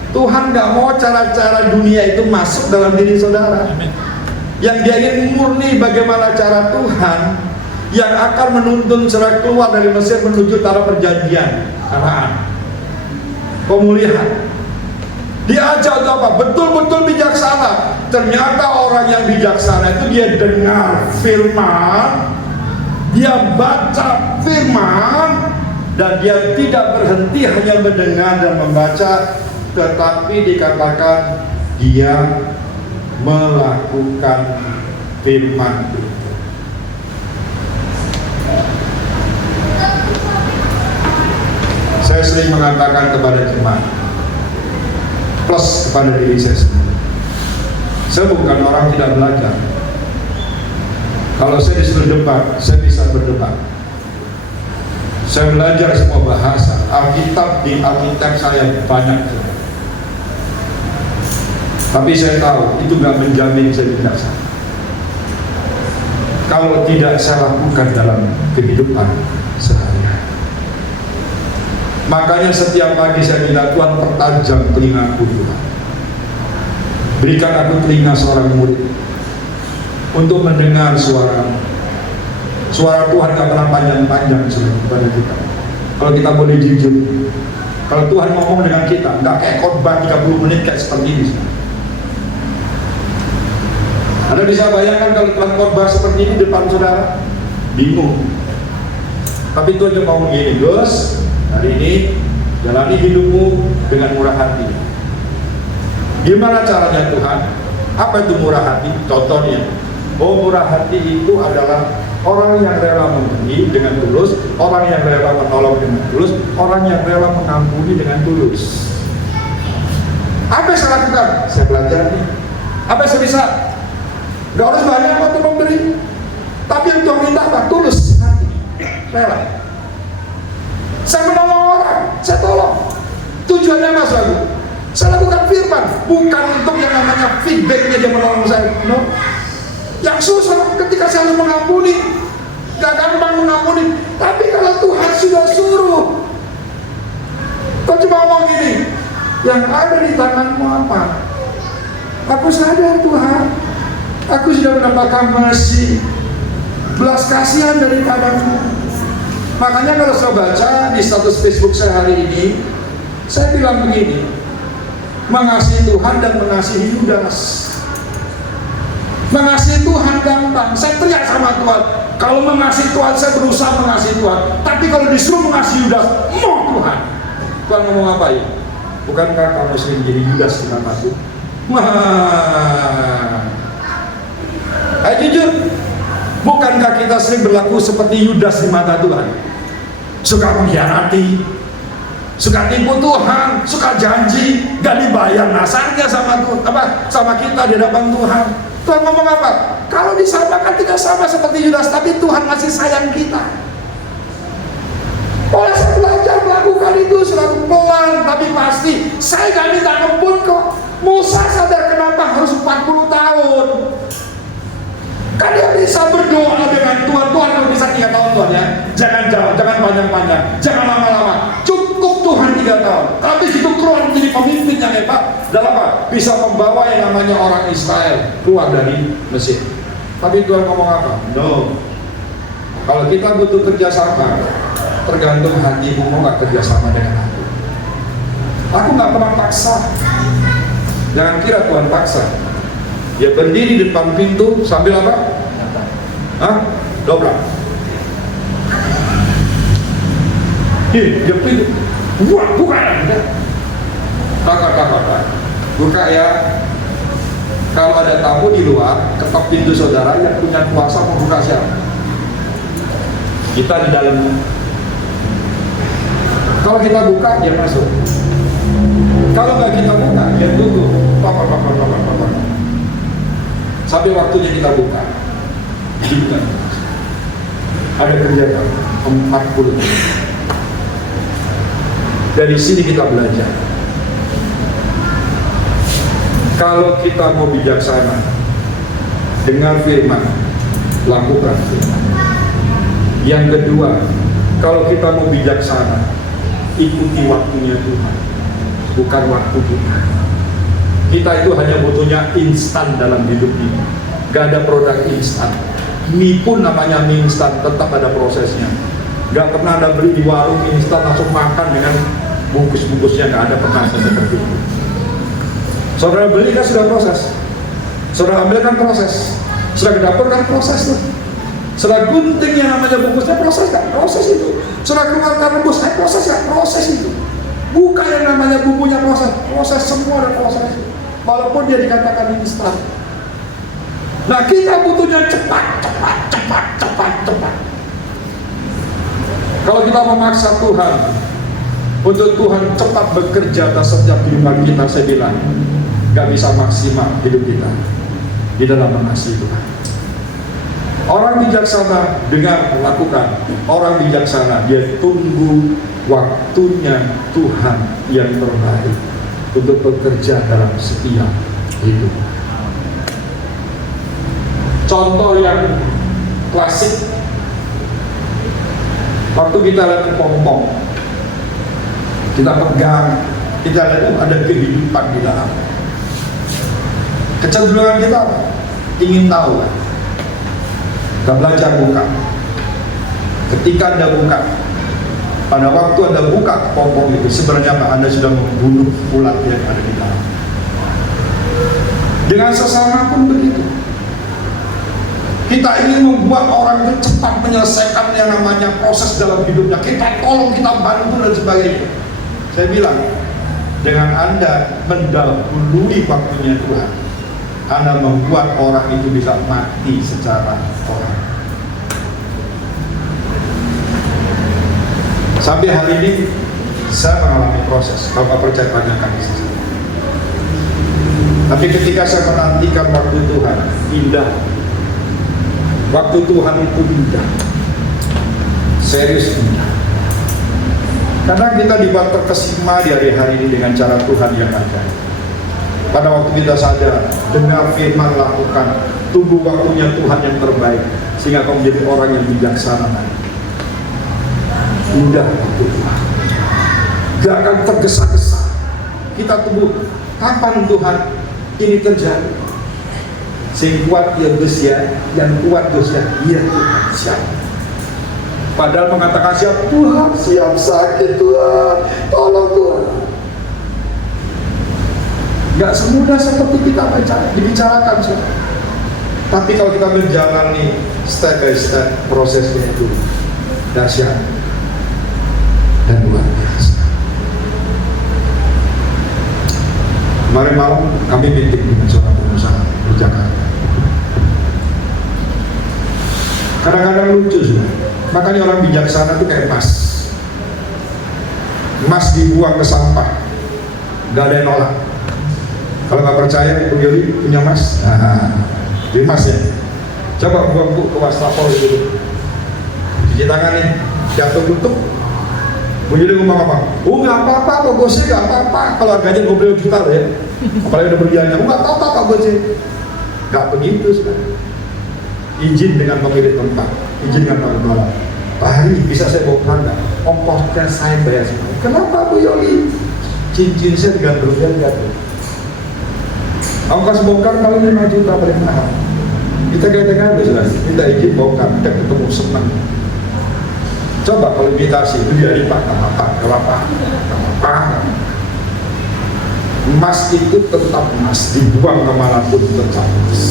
Tuhan gak mau cara-cara dunia itu masuk dalam diri saudara. Yang dia ingin murni bagaimana cara Tuhan yang akan menuntun saudara keluar dari Mesir menuju tanah perjanjian, Kanaan, pemulihan. Dia ajak apa? Betul-betul bijaksana. Ternyata orang yang bijaksana itu dia dengar firman, dia baca firman, dan dia tidak berhenti hanya mendengar dan membaca, tetapi dikatakan dia melakukan firman itu. Saya sering mengatakan kepada jemaat, plus kepada diri saya sendiri, saya bukan orang tidak belajar. Kalau saya disuruh debat, saya bisa berdebat. Saya belajar semua bahasa. Alkitab, di Alkitab saya banyak. Tapi saya tahu itu gak menjamin saya bijaksana. Kalau tidak saya lakukan dalam kehidupan sehari-hari. Makanya setiap pagi saya minta Tuhan pertajam telingaku Tuhan. Berikan aku telinga seorang murid untuk mendengar suara Tuhan gak pernah panjang-panjang kepada kita. Kalau kita boleh jujur, kalau Tuhan ngomong dengan kita, gak kayak khotbah 30 menit kayak seperti ini. Anda bisa bayangkan kalau Tuhan khotbah seperti ini depan saudara, bingung. Tapi Tuhan cuma ngomong begini, Gus, hari ini jalani hidupmu dengan murah hati. Gimana caranya Tuhan? Apa itu murah hati? Contohnya, murah hati itu adalah orang yang rela memberi dengan tulus, orang yang rela menolong dengan tulus, orang yang rela mengampuni dengan tulus. Apa yang saya lakukan? Saya belajar nih. Apa yang saya bisa? Gak harus banyak waktu memberi, tapi yang Tuhan minta apa? Tulus hati, rela. Saya menolong orang, saya tolong. Tujuannya apa selalu? Saya lakukan firman, bukan untuk yang namanya feedbacknya dia menolong saya. No. Yang susah ketika saya harus mengampuni, gak gampang mengampuni. Tapi kalau Tuhan sudah suruh, kau cuma ngomong gini, yang ada di tanganmu apa? Aku sadar Tuhan, aku sudah mendapatkan mercy, belas kasihan daripadamu. Makanya kalau saya baca di status Facebook saya hari ini, saya bilang begini, mengasihi Tuhan dan mengasihi Yudas. Mengasihi Tuhan gampang, saya teriak sama Tuhan. Kalau mengasihi Tuhan, saya berusaha mengasihi Tuhan. Tapi kalau disuruh mengasihi Yudas, mau Tuhan. Tuhan ngomong apa ya? Bukankah kamu sering jadi Yudas di mataku? Ayo jujur, bukankah kita sering berlaku seperti Yudas di mata Tuhan? Suka mengkhianati, suka tipu Tuhan, suka janji, gak dibayar nasarnya sama kita di hadapan Tuhan. Tuhan ngomong apa? Kalau disamakan tidak sama seperti Yudas, tapi Tuhan masih sayang kita. Oleh saya belajar melakukan itu selalu pelan, tapi pasti. Saya gak minta ampun kok. Musa sadar kenapa harus 40 tahun. Kan dia bisa berdoa dengan Tuhan. Tuhan kalau bisa 3 tahun Tuhan ya. Jangan jauh, jangan panjang-panjang, jangan lama-lama. Cukup Tuhan 3 tahun. Tapi itu keluar menjadi pemimpin yang hebat. Dalam apa? Bisa membawa yang namanya orang Israel keluar dari Mesir. Tapi Tuhan ngomong apa? No. Kalau kita butuh kerjasama, tergantung hatimu mau gak kerjasama dengan aku. Aku gak pernah paksa. Jangan kira Tuhan paksa. Dia berdiri di depan pintu sambil apa? Hah? Dobrak. Dia pintu. Wah, buka. Kakak. Buka ya. Kalau ada tamu di luar, ketok pintu saudara, yang punya kuasa membuka siapa? Kita di dalam. Kalau kita buka, dia masuk. Kalau nggak kita buka, dia tunggu. Sampai waktunya kita buka. Kita ada kerjaan 40. Dari sini kita belajar. Kalau kita mau bijaksana, dengar firman, lakukan firman. Yang kedua, kalau kita mau bijaksana, ikuti waktunya Tuhan, bukan waktu kita. Kita itu hanya butuhnya instan dalam hidup ini. Gak ada produk instan. Mie pun namanya mie instan, tetap ada prosesnya. Gak pernah ada beli di warung instan langsung makan dengan bungkus-bungkusnya, gak ada pernah seperti itu. Saudara beli kan sudah proses, saudara ambil kan proses, saudara ke dapur kan proses tuh. Saudara gunting yang namanya bungkusnya proses kan? Proses itu. Saudara keluarkan rebus, proses kan? Proses itu. Bukan yang namanya bumbunya proses semua ada proses. Walaupun dia dikatakan instan. Nah kita butuhnya cepat. Kalau kita memaksa Tuhan untuk Tuhan cepat bekerja atas setiap kehidupan kita, saya bilang gak bisa maksimal hidup kita di dalam mengasihi Tuhan. Orang bijaksana dengar lakukan. Orang bijaksana dia tunggu waktunya Tuhan yang terbaik untuk bekerja dalam setiap hidup. Contoh yang klasik, waktu kita lihat kepompong, kita pegang, kita lihat ada kehidupan di dalam. Kecenderungan kita ingin tahu kan? Kita belajar buka. Ketika Anda buka, pada waktu Anda buka kepompong itu, sebenarnya Anda sudah membunuh ulat yang ada di dalam. Dengan sesama pun begitu. Kita ingin membuat orang itu cepat menyelesaikan yang namanya proses dalam hidupnya. Kita tolong, kita bantu dan sebagainya. Saya bilang, dengan Anda mendahului waktunya Tuhan, Anda membuat orang itu bisa mati secara orang. Sampai hari ini saya mengalami proses. Bapak percaya tanyakan di sini. Tapi ketika saya menantikan waktu Tuhan, indah. Waktu Tuhan itu indah. Serius indah. Karena kita dibuat terkesima di hari-hari ini dengan cara Tuhan yang ada. Pada waktu kita sadar, dengar firman, lakukan, tunggu waktunya Tuhan yang terbaik, sehingga kau menjadi orang yang bijaksana. Indah waktu Tuhan. Gak akan tergesa-gesa. Kita tunggu, kapan Tuhan ini terjadi? Sing kuat ya Gus ya, yang kuat Gus ya, iya Tuhan siap. Padahal mengatakan siap, Tuhan siap sakit Tuhan, tolong Tuhan. Gak semudah seperti kita dibicarakan saudara. Tapi kalau kita menjalani step by step prosesnya itu dahsyat dan luar biasa. kami meeting dengan seorang pengusaha di Jakarta. Kadang-kadang lucu sudah. Makanya orang bijaksana itu kayak emas. Emas dibuang ke sampah, nggak ada yang nolak. Kalau nggak percaya, Bu Yuli punya emas, di emas ya. Coba buang Bu ke wastafel itu, cuci tangannya, jatuh tutup. Bu Yuli ngomong apa? Oh nggak apa-apa, Pak Bosnya nggak apa-apa. Kalau harganya 20 juta loh ya, apalagi udah berjalannya, nggak apa-apa Pak Bosnya. Nggak begitu sebenarnya. Izin dengan pemilik tempat, izin dengan pengelola. Pak Hari, bisa saya bongkar nggak? Ongkosnya saya bayar semua. Kenapa Bu Yoli? Cincin saya digantung-gantung. Ongkos bongkar kalau 5 juta paling mahal. Kita katakan sudah, minta izin bongkar, kita ketemu senang. Coba kalau imitasi itu dia lipat, nggak apa-apa. Emas itu tetap emas, dibuang kemanapun tetap emas.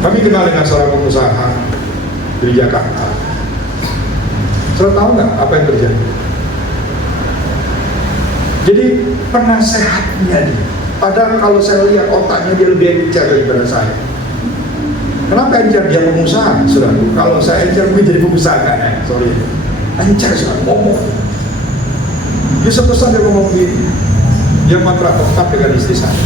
Kami kenal dengan seorang pengusaha di Jakarta. Saudara tahu nggak apa yang terjadi? Jadi penasehatnya dia. Padahal kalau saya lihat otaknya dia lebih encer daripada saya. Kenapa encer? Dia pengusaha, saudara. Kalau saya encer mungkin jadi pengusaha kan? Sorry. Encer saudara, ngomong. Dia satu saat dia ngomong begini. Dia kontrak tempat dengan istri saya.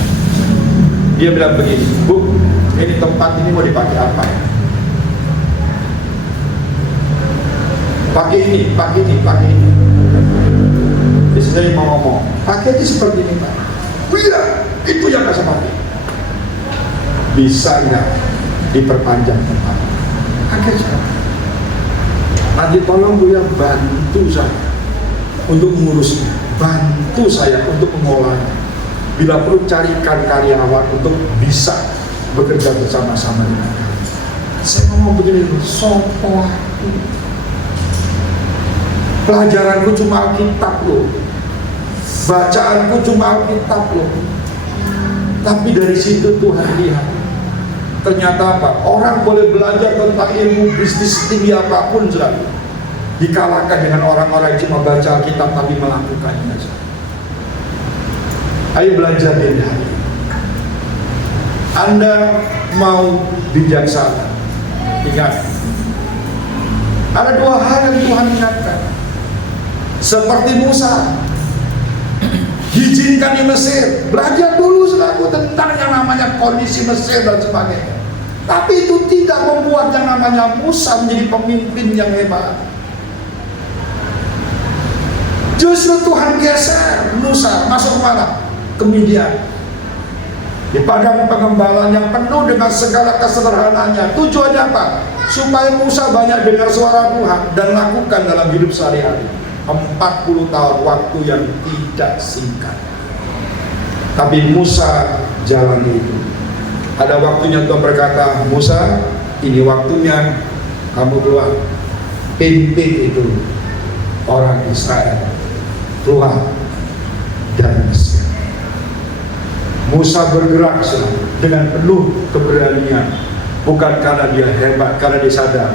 Dia bilang begini, Bu, ini tempat ini mau dipakai apa ya? Pakai ini. Istri saya mau ngomong, pakai aja seperti ini Pak. Iya, itu yang saya pakai. Bisa nggak diperpanjang tempat? Pakai saja. Nanti tolong Bu ya bantu saya untuk mengurusnya, bantu saya untuk mengolahnya. Bila perlu carikan karyawan untuk bisa bekerja bersama-sama dengan kami. Saya ngomong begini, sopo aku. Pelajaranku cuma Alkitab loh. Bacaanku cuma Alkitab loh. Tapi dari situ Tuhan lihat. Ternyata apa? Orang boleh belajar tentang ilmu bisnis tinggi apapun saudara. Dikalahkan dengan orang-orang yang cuma baca Alkitab tapi melakukannya saja. Ayo belajar dari hari. Anda mau bijaksana. Ingat, ada dua hal yang Tuhan ingatkan. Seperti Musa, diizinkan di Mesir, belajar dulu selaku tentang yang namanya kondisi Mesir dan sebagainya. Tapi itu tidak membuat yang namanya Musa menjadi pemimpin yang hebat. Justru Tuhan geser Musa masuk mana? Ke Midian. Di padang pengembalaan yang penuh dengan segala kesederhanaannya. Tujuannya apa? Supaya Musa banyak dengar suara Tuhan dan lakukan dalam hidup sehari-hari. 40 tahun waktu yang tidak singkat. Tapi Musa jalan itu. Ada waktunya Tuhan berkata, Musa, ini waktunya kamu keluar. Pimpin itu orang Israel keluar dari Mesir. Musa bergerak dengan penuh keberanian, bukan karena dia hebat, karena dia sadar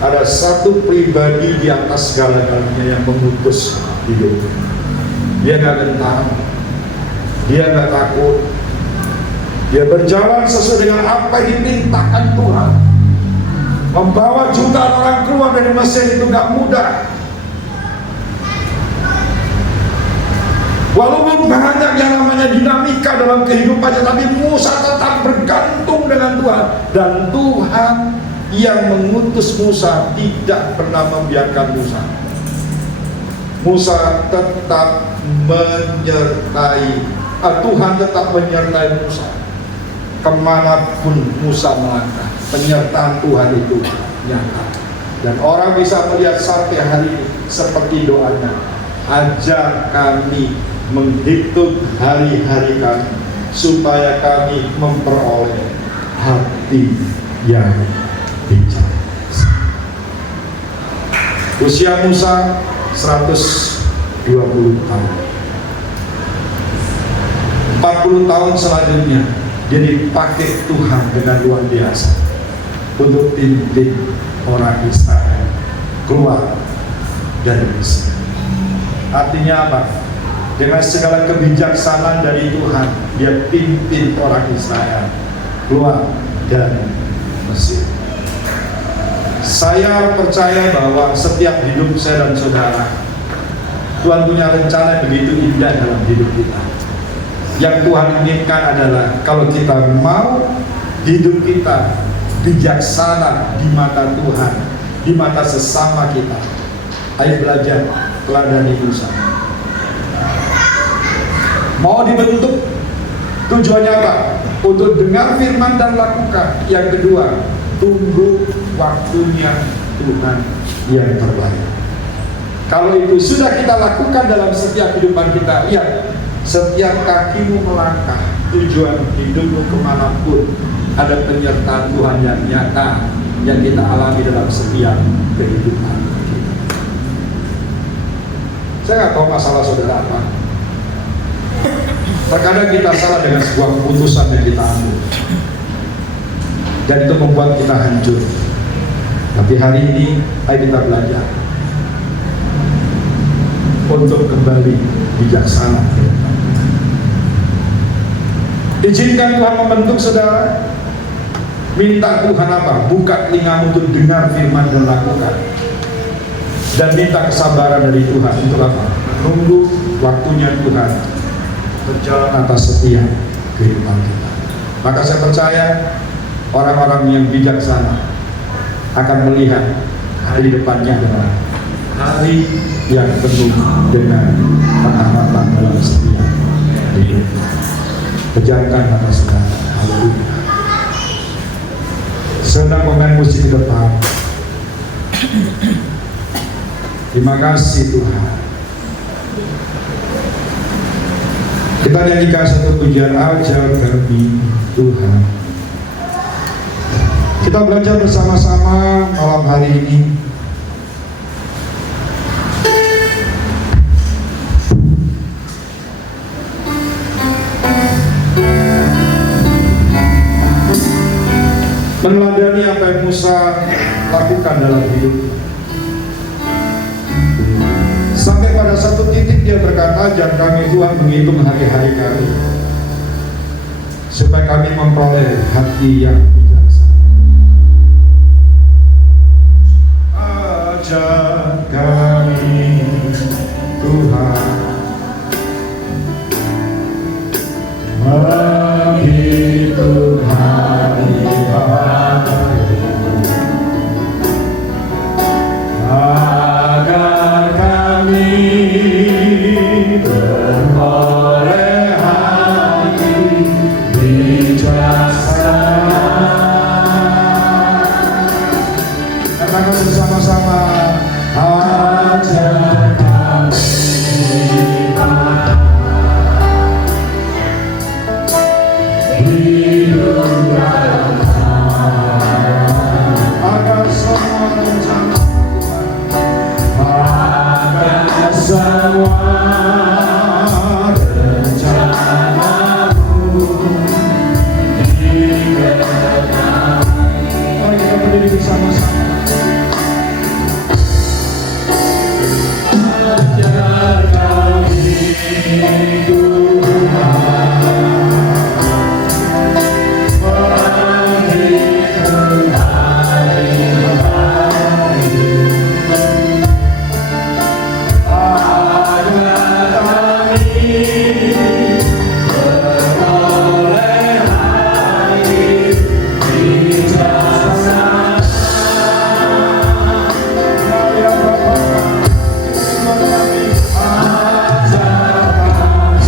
ada satu pribadi di atas segala-galanya yang mengutus hidup. Dia nggak gentar, dia nggak takut, dia berjalan sesuai dengan apa yang dimintakan Tuhan. Membawa jutaan orang keluar dari Mesir itu nggak mudah. Walaupun banyak yang namanya dinamika dalam kehidupannya, tapi Musa tetap bergantung dengan Tuhan. Dan Tuhan yang mengutus Musa tidak pernah membiarkan Musa. Musa tetap menyertai, Tuhan tetap menyertai Musa. Kemanapun Musa melangkah, penyertaan Tuhan itu nyata. Dan orang bisa melihat sampai hari ini seperti doanya, ajar kami menghitung hari-hari kami supaya kami memperoleh hati yang bijak. Usia Musa 120 tahun. 40 tahun selanjutnya dia dipakai Tuhan dengan luar biasa untuk pimpin orang Israel keluar dari Mesir. Artinya apa? dengan segala kebijaksanaan dari Tuhan, dia pimpin orang Israel keluar dari Mesir. Saya percaya bahwa setiap hidup saya dan saudara, Tuhan punya rencana yang begitu indah dalam hidup kita. Yang Tuhan inginkan adalah kalau kita mau hidup kita bijaksana di mata Tuhan, di mata sesama kita. Ayo belajar teladani Musa. Mau dibentuk, tujuannya apa? Untuk dengar firman dan lakukan. Yang kedua, tunggu waktunya Tuhan yang terbaik. Kalau itu sudah kita lakukan dalam setiap kehidupan kita, lihat, setiap kakimu melangkah, tujuan hidupmu kemanapun, ada penyertaan Tuhan yang nyata yang kita alami dalam setiap kehidupan kita. Saya nggak tahu masalah saudara apa. Terkadang kita salah dengan sebuah keputusan yang kita ambil, dan itu membuat kita hancur. Tapi hari ini, ayo kita belajar untuk kembali bijaksana. Izinkan Tuhan membentuk saudara. Minta Tuhan apa? Buka telingamu untuk dengar firman dan lakukan. Dan minta kesabaran dari Tuhan untuk apa? Menunggu waktunya Tuhan berjalan atas setiap kehidupan kita. Maka saya percaya orang-orang yang bijaksana akan melihat hari depannya adalah hari yang penuh dengan pengharapan dalam setiap hidup. Pejamkan mata saudara. Haleluya. Sedang pemain musik ke depan. Terima kasih Tuhan. Kita nyanyikan satu pujian, ajar kami Tuhan. Kita belajar bersama-sama malam hari ini. Meneladani apa yang Musa lakukan dalam hidup. Sampai pada satu titik dia berkata, ajar kami Tuhan menghitung hari-hari kami, supaya kami memperoleh hati yang bijaksana. Ajar kami Tuhan menghitung hari-hari, agar kami beroleh hati bijaksana. Katakan bersama-sama, ajar kami hidup agar semua rencana, agar semua rencanamu digenapi. Mari kita berdiri bersama-sama. Ajar kami Tuhan menghitung hari-hari, agar kami beroleh hati bijaksana. Ya Bapa, ajar kami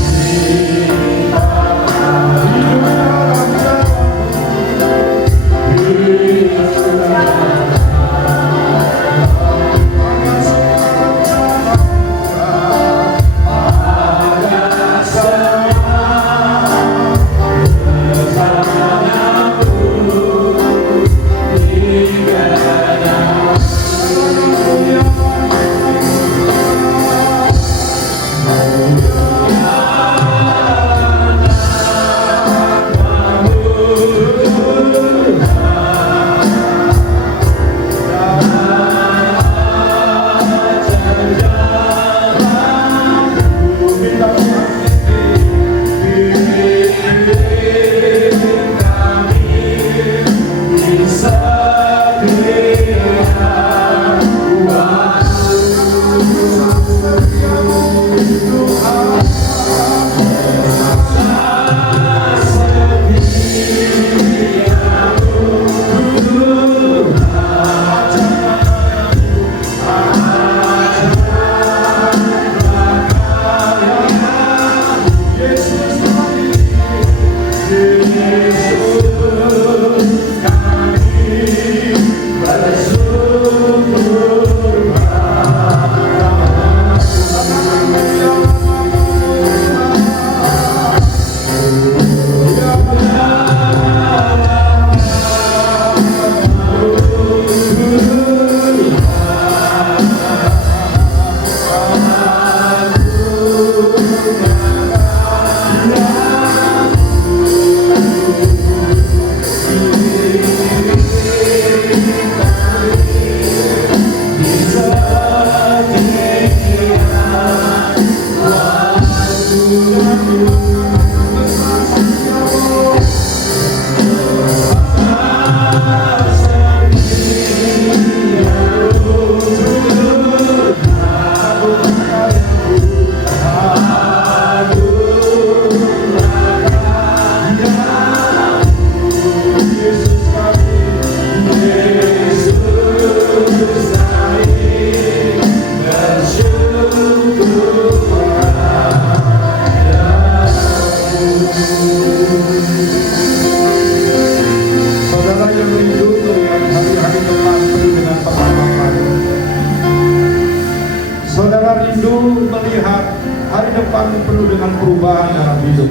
Saudara rindu melihat hari depan penuh dengan perubahan dalam hidup.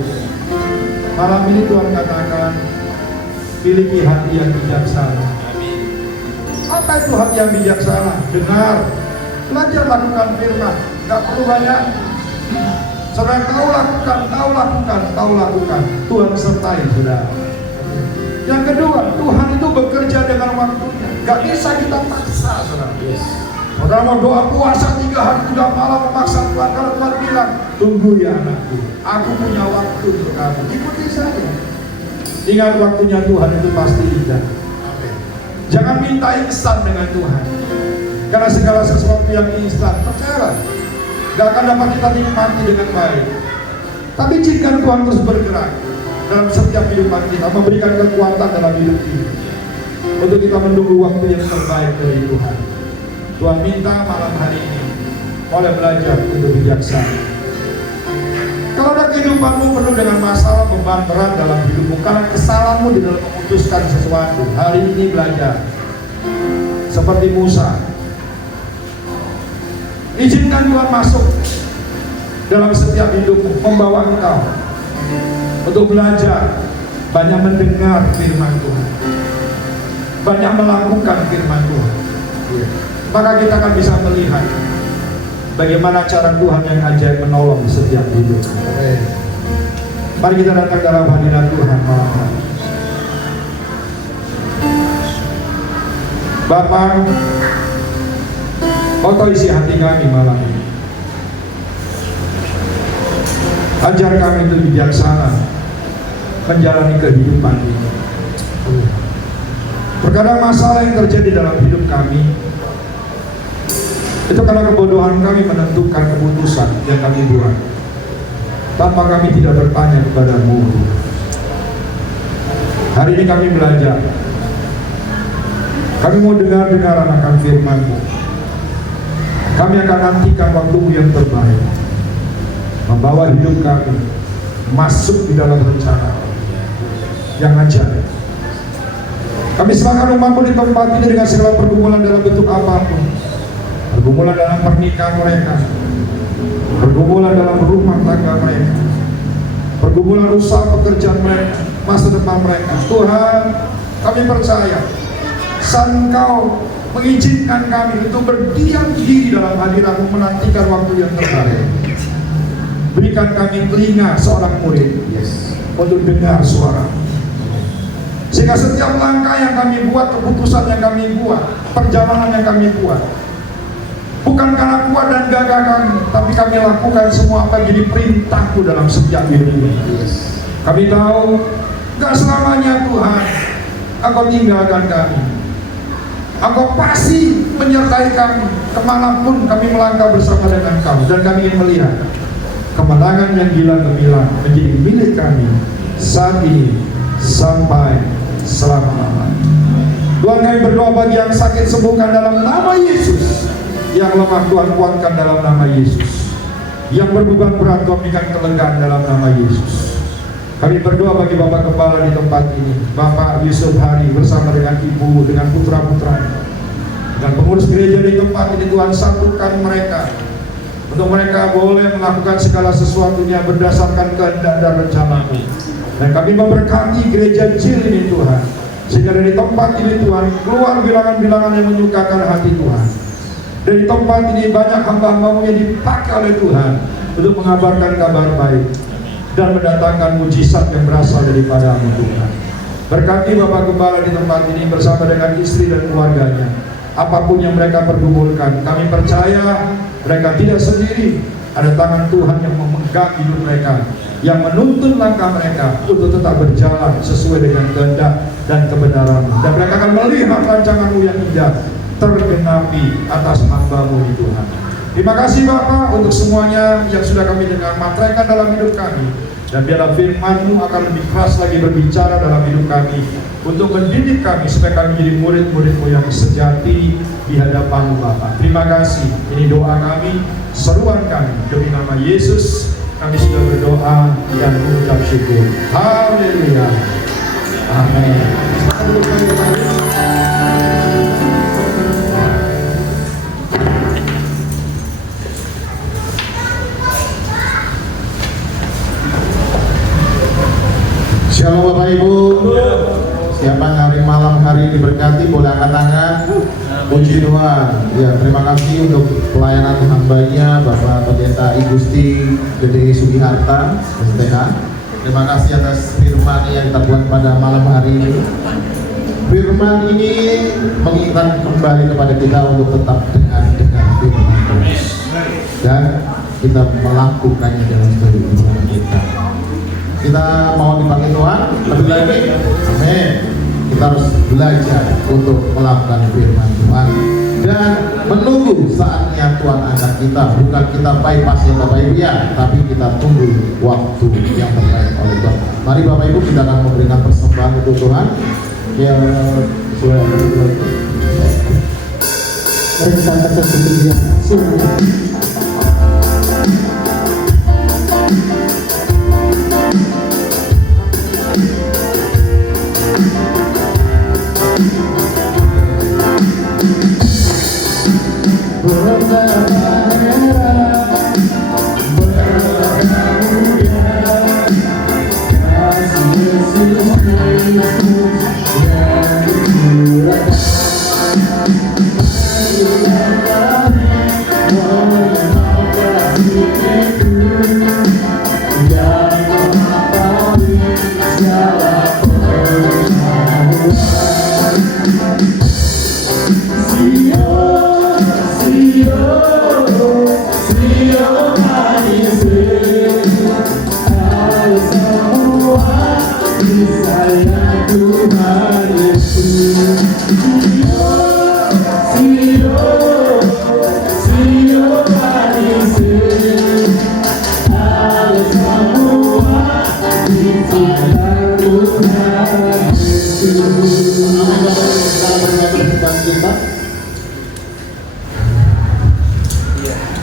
Malam ini Tuhan katakan, miliki hati yang bijaksana. Apa itu hati yang bijaksana? Dengar, belajar lakukan firman. Gak perlu banyak. Saudara tahu lakukan. Tuhan sertai saudara. Yang kedua, Tuhan itu bekerja dengan waktunya. Gak bisa kita paksa saudara. Saudara mau doa puasa 3 hari 3 malam memaksa Tuhan. Kalau Tuhan bilang, tunggu ya anakku, aku punya waktu untuk kamu, ikuti saja. Ingat waktunya Tuhan itu pasti indah. Jangan minta instan dengan Tuhan, karena segala sesuatu yang instan, percayalah, gak akan dapat kita nikmati dengan baik. Tapi jika Tuhan terus bergerak dalam setiap kehidupan kita, memberikan kekuatan dalam hidup ini, untuk kita menunggu waktu yang terbaik dari Tuhan. Tuhan minta malam hari ini, oleh belajar untuk bijaksana. Kalau ada kehidupanmu penuh dengan masalah, beban berat dalam hidupmu, karena kesalahanmu di dalam memutuskan sesuatu, hari ini belajar seperti Musa. Izinkan Tuhan masuk dalam setiap hidupmu, membawa engkau untuk belajar, banyak mendengar firman Tuhan, banyak melakukan firman Tuhan. Maka kita akan bisa melihat bagaimana cara Tuhan yang ajaib menolong setiap hidup. Mari kita datang dalam hadirat Tuhan malam hari. Bapa, Kau tahu isi hati kami malam ini. Ajar kami untuk bijaksana menjalani kehidupan ini. Terkadang masalah yang terjadi dalam hidup kami itu karena kebodohan kami menentukan keputusan yang kami buat tanpa kami tidak bertanya kepada-Mu. Hari ini kami belajar. Kami mau dengar akan firman-Mu. Kami akan nantikan waktu-Mu yang terbaik, membawa hidup kami masuk di dalam rencana yang ajaib. Kami serahkan umat-Mu di tempat ini dengan segala pergumulan dalam bentuk apapun. Pergumulan dalam pernikahan mereka, pergumulan dalam rumah tangga mereka, pergumulan usaha pekerjaan mereka, masa depan mereka. Tuhan, kami percaya saat Engkau mengizinkan kami untuk berdiam diri dalam hadirat-Mu, menantikan waktu yang terbaik. Berikan kami telinga seorang murid untuk dengar suara, sehingga setiap langkah yang kami buat, keputusan yang kami buat, perjalanan yang kami buat, bukan karena kuat dan gagah kami, tapi kami lakukan semua apa yang jadi perintah-Mu dalam setiap hidup ini. Kami tahu gak selamanya Tuhan Engkau tinggalkan kami. Engkau pasti menyertai kami kemanapun kami melangkah bersama dengan Engkau. Dan kami ingin melihat kemenangan yang gila gemilang menjadi milik kami saat ini sampai selama-lamanya. Tuhan, kami berdoa bagi yang sakit sembuhkan dalam nama Yesus, yang lemah Tuhan kuatkan dalam nama Yesus, yang berbeban berat Tuhan berikan kelegaan dalam nama Yesus. Kami berdoa bagi Bapak Kepala di tempat ini, Bapak Yusuf Hari bersama dengan Ibu, dengan putra-putranya, dan pengurus gereja di tempat ini. Tuhan, satukan mereka untuk mereka boleh melakukan segala sesuatunya berdasarkan kehendak dan rencana-Mu. Dan kami memberkati gereja kecil ini Tuhan, sehingga dari tempat ini Tuhan keluar bilangan-bilangan yang menyukakan hati Tuhan. Dari tempat ini banyak hamba-hamba-Mu yang dipakai oleh Tuhan untuk mengabarkan kabar baik dan mendatangkan mujizat yang berasal daripada-Mu Tuhan. Berkati Bapak Gembala di tempat ini bersama dengan istri dan keluarganya. Apapun yang mereka pergumulkan, kami percaya mereka tidak sendiri. Ada tangan Tuhan yang memegang hidup mereka, yang menuntun langkah mereka untuk tetap berjalan sesuai dengan kehendak dan kebenaran. Dan mereka akan melihat rancangan-Mu yang indah tergenapi atas hamba-Mu di Tuhan. Terima kasih Bapak untuk semuanya yang sudah kami dengar, materaikan dalam hidup kami. Dan biarlah firman-Mu akan lebih keras lagi berbicara dalam hidup kami, untuk mendidik kami supaya kami menjadi murid-murid-Mu yang sejati di hadapan-Mu Bapak. Terima kasih. Ini doa kami, seruan kami. Demi nama Yesus kami sudah berdoa dan mengucap syukur. Haleluya. Amin. Siapa yang hari malam hari diberkati boleh angkat tangan. Puji Tuhan. Ya, terima kasih untuk pelayanan hambanya Bapak Pendeta I Gusti Gede Sugiharta STH. Terima kasih atas firman yang kita buat pada malam hari ini. Firman ini mengingatkan kembali kepada kita untuk tetap dengan firman dan kita melakukannya dalam kehidupan kita. Kita mau dipakai Tuhan lebih lagi, amin. Kita harus belajar untuk melakukan firman Tuhan dan menunggu saatnya Tuhan angkat kita. Bukan kita bypass ya Bapak Ibu ya, tapi kita tunggu waktu yang terbaik oleh Tuhan. Mari Bapak Ibu, kita akan memberikan persembahan untuk Tuhan. Ya, Mari kita angkat sesuatu yang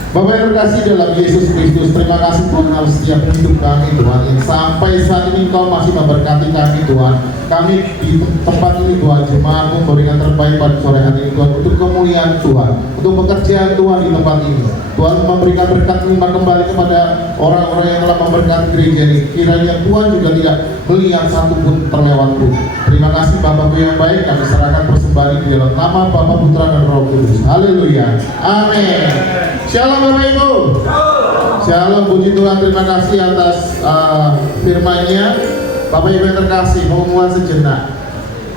Bapak yang terkasih dalam Yesus Kristus, terima kasih Tuhan atas setiap hidup kami Tuhan. Yang sampai saat ini Engkau masih memberkati kami Tuhan. Kami di tempat ini Tuhan, jemaat memberikan terbaik pada sore hari ini Tuhan, untuk kemuliaan Tuhan, untuk pekerjaan Tuhan di tempat ini. Tuhan memberikan berkat limpah kembali kepada orang-orang yang telah memberkati gereja ini. Kiranya Tuhan juga tidak melihat satupun terlewat pun. Terima kasih Bapakku yang baik, kami serahkan persembahan ini di dalam nama Bapa, Putra dan Roh Kudus. Haleluya. Amin. Shalom Bapak Ibu. Shalom, puji Tuhan. Terima kasih atas firman-Nya. Bapak Ibu yang terkasih, pengumuman sejenak.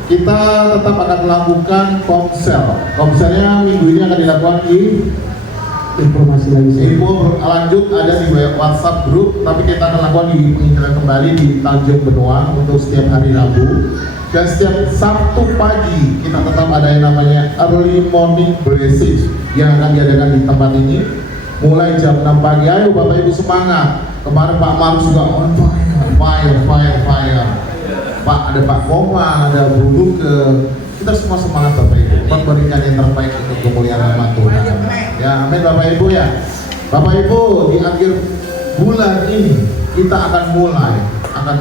Kita tetap akan melakukan komsel. Komselnya minggu ini akan dilakukan di informasi lagi. info lanjut ada di WhatsApp grup, tapi kita akan lakukan di penginjilan kembali di Tanjung Benoa untuk setiap hari Rabu. Dan setiap Sabtu pagi kita tetap ada yang namanya early morning blessing yang akan diadakan di tempat ini mulai jam 6 pagi. Ayo Bapak Ibu semangat. Kemarin Pak Marus juga on fire. Pak, ada Pak Komang, ada Bu Luke. Kita semua semangat Bapak Ibu, memberikan yang terbaik untuk kemuliaan nama Tuhan. Ya, amin Bapak Ibu ya. Bapak Ibu, di akhir bulan ini kita akan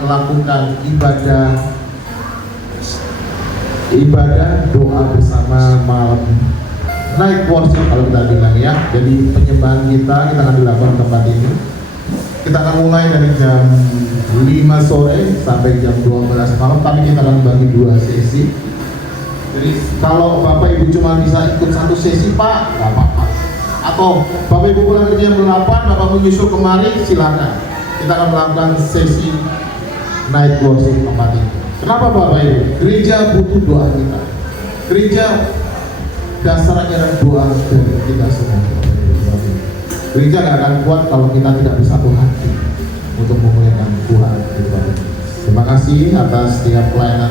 melakukan ibadah doa bersama malam night worship kalau kita bilang ya. Jadi penyembahan kita akan dilakukan di tempat ini. Kita akan mulai dari jam 5 sore sampai jam 12 malam, tapi kita akan bagi 2 sesi. Jadi kalau Bapak Ibu cuma bisa ikut 1 sesi Pak, nggak apa-apa. Atau Bapak Ibu pulang kerja jam 8, Bapak menyusul kemari, silakan. Kita akan melakukan sesi night worship tempat ini. Kenapa Bapak Ibu? Gereja butuh doa kita. Gereja dasarnya adalah doa dari kita semua. Gereja nggak akan kuat kalau kita tidak bersatu hati untuk memuliakan Tuhan. Terima kasih atas setiap pelayanan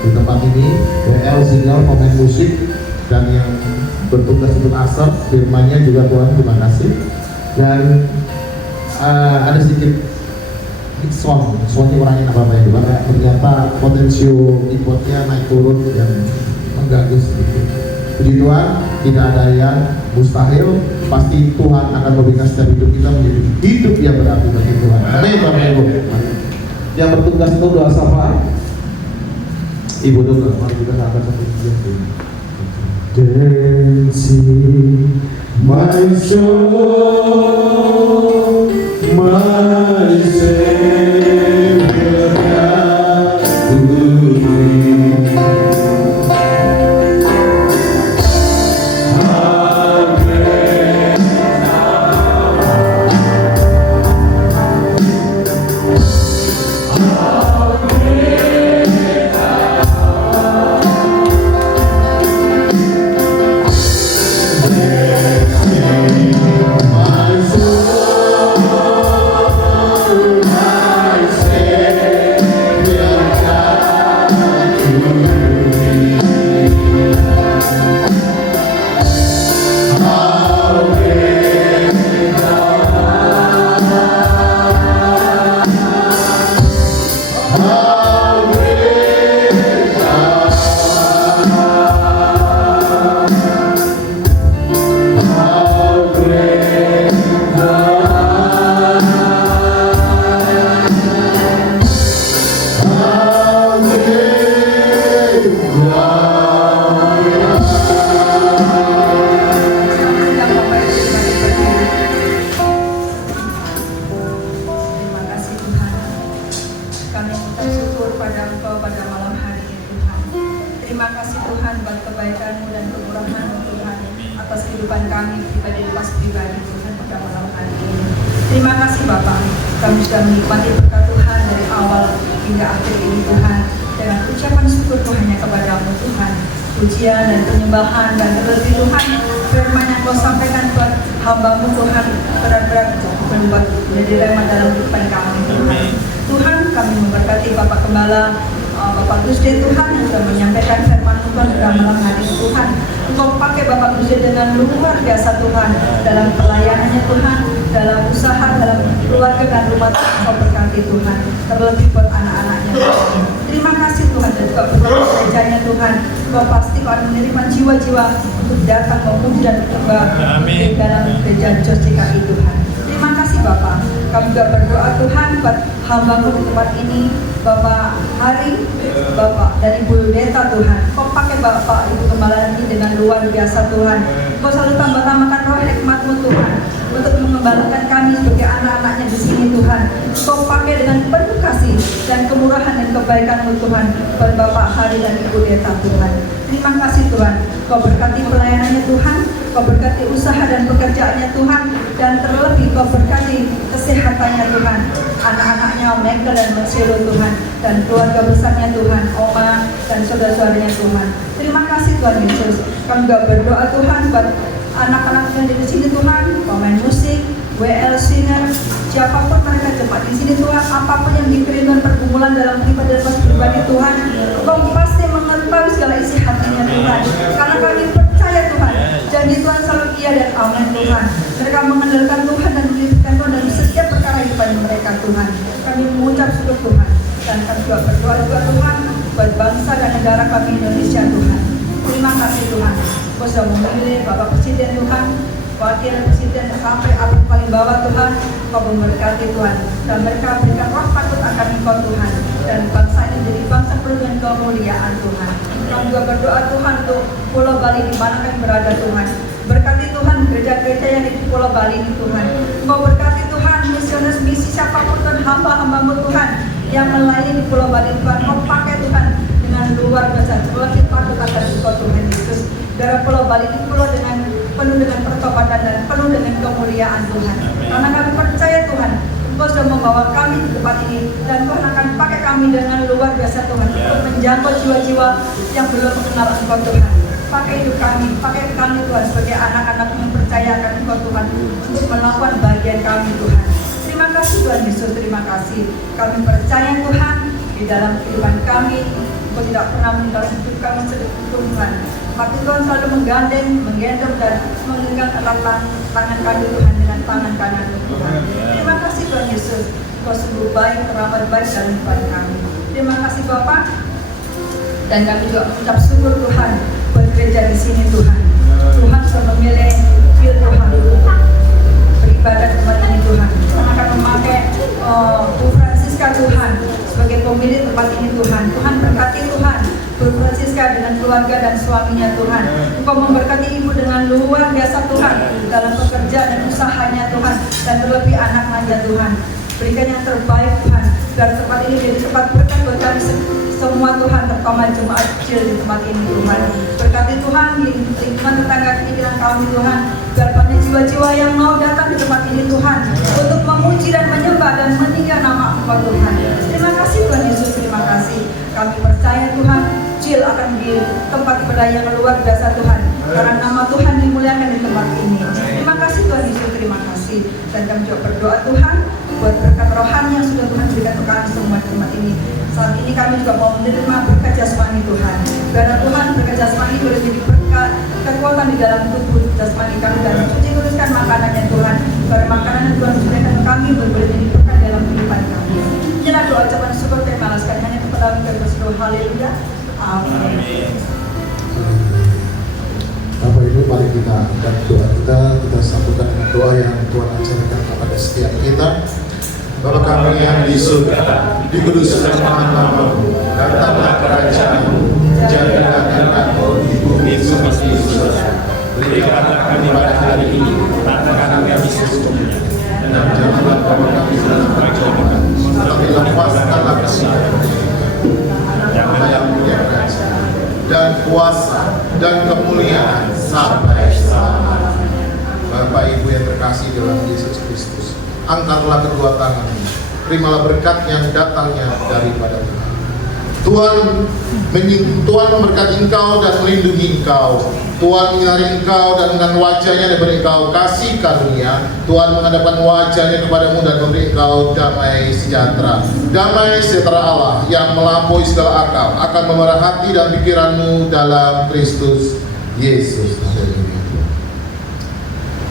di tempat ini. WL Signal pemain musik dan yang bertugas untuk asap firmannya juga Tuhan, terima kasih. Dan ada sedikit soalnya orangnya apa ya, karena ternyata potensio keyboardnya naik turun yang mengganggu sedikit. Puji Tuhan, tidak ada yang mustahil. Pasti Tuhan akan memberikan setiap hidup kita menjadi hidup yang berarti bagi Tuhan. Amin Bapak Ibu. Yang bertugas itu doa sapa Ibu Tuhan. Mari kita angkat satu Dancing my soul, my Savior, God, Terima kasih Bapak, kami sudah menikmati berkat Tuhan dari awal hingga akhir ini Tuhan. Dengan ucapan syukur Tuhan kepada-Mu Tuhan, pujian dan penyembahan dan terlebih Tuhan firman yang Kau sampaikan buat hamba-Mu Tuhan berat-berat membuat menjadi rema dalam kehidupan kami Tuhan. Tuhan, kami memberkati Bapak Gembala Bapak Gusde Tuhan yang sudah menyampaikan firman Tuhan pada malam hari ini Tuhan. Engkau pakai Bapak Gusde dengan luar biasa Tuhan dalam pelayanannya Tuhan, dalam usaha, dalam keluarga dan rumah Tuhan. Engkau berkati Tuhan, terlebih buat anak-anaknya Tuhan. Terima kasih Tuhan dan juga buat gerejanya Tuhan. Engkau pasti Kau menerima jiwa-jiwa untuk datang memuji dan berkembang dalam gereja Jos DKI Tuhan. Terima kasih Bapak. Kami juga berdoa Tuhan buat hamba-Mu di tempat ini, Bapak Hari, Bapak dan Ibu Deta Tuhan. Kau pakai Bapak Ibu Gembala ini dengan luar biasa Tuhan. Kau selalu tambah-tambahkan roh hikmat-Mu Tuhan untuk mengembalakan kami sebagai anak-anaknya di sini Tuhan. Kau pakai dengan penuh kasih dan kemurahan dan kebaikan-Mu Tuhan buat Bapak Hari dan Ibu Deta Tuhan. Terima kasih Tuhan. Kau berkati pelayanannya Tuhan, Kau berkati usaha dan pekerjaannya Tuhan, dan terlebih Kau berkati kesehatannya Tuhan, anak-anaknya Michael dan Marcelo Tuhan, dan keluarga besarnya Tuhan, Oma dan saudara-saudaranya Tuhan. Terima kasih Tuhan Yesus. Kami juga berdoa Tuhan buat anak-anak yang di sini Tuhan, pemain musik, WL singer, siapapun mereka cepat di sini Tuhan, apapun yang dikerindukan pergumulan dalam ibadah dan pribadi Tuhan, Kau pasti mengetahui segala isi hatinya Tuhan. Karena kami percaya Tuhan, janji Tuhan selalu iya dan amin Tuhan. Mereka mengandalkan Tuhan dan mengirimkan Tuhan dalam setiap perkara hidup mereka Tuhan. Kami mengucap syukur Tuhan, dan kami juga berdoa juga Tuhan buat bangsa dan negara kami Indonesia Tuhan. Terima kasih Tuhan. Kau sudah memilih Bapak Presiden Tuhan, Wakil Presiden sampai apa paling bawah Tuhan. Kau memberkati Tuhan, dan mereka berikan roh takut akan Engkau Tuhan, dan bangsa ini menjadi bangsa penuh dengan kemuliaan Tuhan. Kami juga berdoa Tuhan untuk Pulau Bali di mana kami berada Tuhan. Berkati Tuhan gereja-gereja yang di Pulau Bali ini Tuhan. Engkau berkati Tuhan misionaris misi siapapun Tuhan, hamba-hamba-Mu Tuhan yang melayani di Pulau Bali Tuhan. Kau pakai Tuhan dengan luar biasa, terlebih takut akan Engkau Tuhan Yesus. Darah Pulau Bali ini dengan penuh dengan pertobatan dan penuh dengan kemuliaan Tuhan. Karena kami percaya Tuhan, Engkau sudah membawa kami di tempat ini, dan Tuhan akan pakai kami dengan luar biasa Tuhan untuk menjangkau jiwa-jiwa yang belum mengenal Engkau Tuhan. Pakai hidup kami Tuhan sebagai anak-anak yang percaya akan Engkau Tuhan untuk melakukan bagian kami Tuhan. Terima kasih Tuhan Yesus, terima kasih. Kami percaya Tuhan di dalam kehidupan kami, Engkau tidak pernah meninggalkan hidup kami sedikit Tuhan. Maka Tuhan selalu menggendong dan menggenggam erat tangan kami Tuhan dengan tangan kanan Tuhan. Terima kasih Tuhan Yesus, Kau sungguh baik, teramat baik dalam kehidupan kami. Terima kasih Bapak, dan kami juga mengucap syukur Tuhan buat gereja di sini Tuhan. Tuhan sudah memilih Tuhan beribadah di tempat ini Tuhan. Tuhan akan memakai Bu Francisca Tuhan sebagai pemilik tempat ini Tuhan. Tuhan berkati Tuhan Bu Francisca dengan keluarga dan suaminya Tuhan. Engkau memberkati ibu dengan luar biasa Tuhan dalam pekerjaan dan usahanya Tuhan, dan terlebih anak-anaknya Tuhan. Berikan yang terbaik Tuhan, biar tempat ini jadi tempat berkat buat kami semua Tuhan, terutama jemaat kecil di tempat ini Tuhan. Berkati Tuhan di lingkungan tetangga pikiran kami Tuhan, biar banyak jiwa-jiwa yang mau datang di tempat ini Tuhan untuk memuji dan menyembah dan meninggikan nama Engkau Tuhan. Terima kasih Tuhan Yesus, terima kasih. Kami percaya Tuhan, Jil akan di tempat ibadah yang luar biasa Tuhan, karena nama Tuhan dimuliakan di tempat ini. Terima kasih Tuhan Yesus, terima kasih. Dan kami juga berdoa Tuhan buat berkat rohani yang sudah Tuhan berikan untuk kami semua di tempat ini. Saat ini kami juga mau menerima berkat jasmani Tuhan. Karena Tuhan berkat jasmani boleh jadi berkat kekuatan di dalam tubuh jasmani kami, dan mencuci tuliskan makanannya Tuhan. Karena makanan yang Tuhan berikan kami boleh jadi berkat dalam kehidupan kami. Inilah doa ucapan syukur kami balaskan hanya kepada Engkau berseru haleluya. Amin. Bapak Ibu, mari kita angkat doa kita sambutkan dengan doa yang Tuhan ajarkan kepada setiap kita. Bapa kami yang di surga, dikuduskan nama-Mu, datanglah kerajaan-Mu, jadilah kehendak-Mu di bumi seperti di surga. Berikanlah kami pada hari ini makanan kami sesungguhnya, dan janganlah kami dalam percobaan, tetapi lepaskanlah kesalahan yang punya kerajaan dan kuasa dan kemuliaan sampai selamanya. Bapak Ibu yang terkasih, kasih dalam Yesus Kristus. Angkatlah kedua tanganmu, terimalah berkat yang datangnya daripada Tuhan. Tuhan memberkati engkau dan melindungi engkau. Tuhan menyinari engkau dan dengan wajahnya diberi engkau kasih karunia. Tuhan menghadapkan wajahnya kepadamu dan memberi engkau damai sejahtera. Damai sejahtera Allah yang melampaui segala akal akan memerah hati dan pikiranmu dalam Kristus Yesus.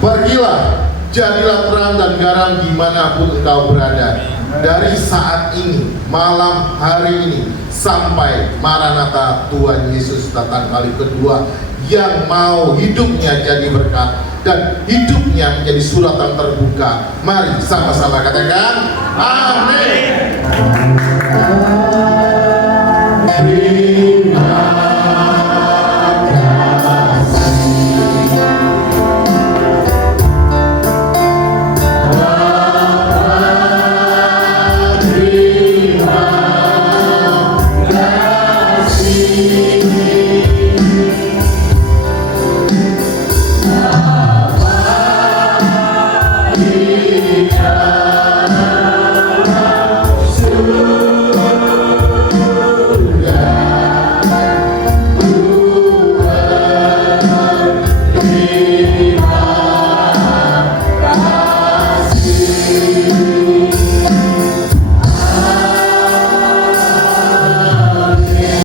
Pergilah, jadilah terang dan garam dimanapun engkau berada. Dari saat ini, malam hari ini, sampai Maranatha Tuhan Yesus datang kali kedua, yang mau hidupnya jadi berkat dan hidupnya menjadi suratan terbuka. Mari sama-sama katakan amin.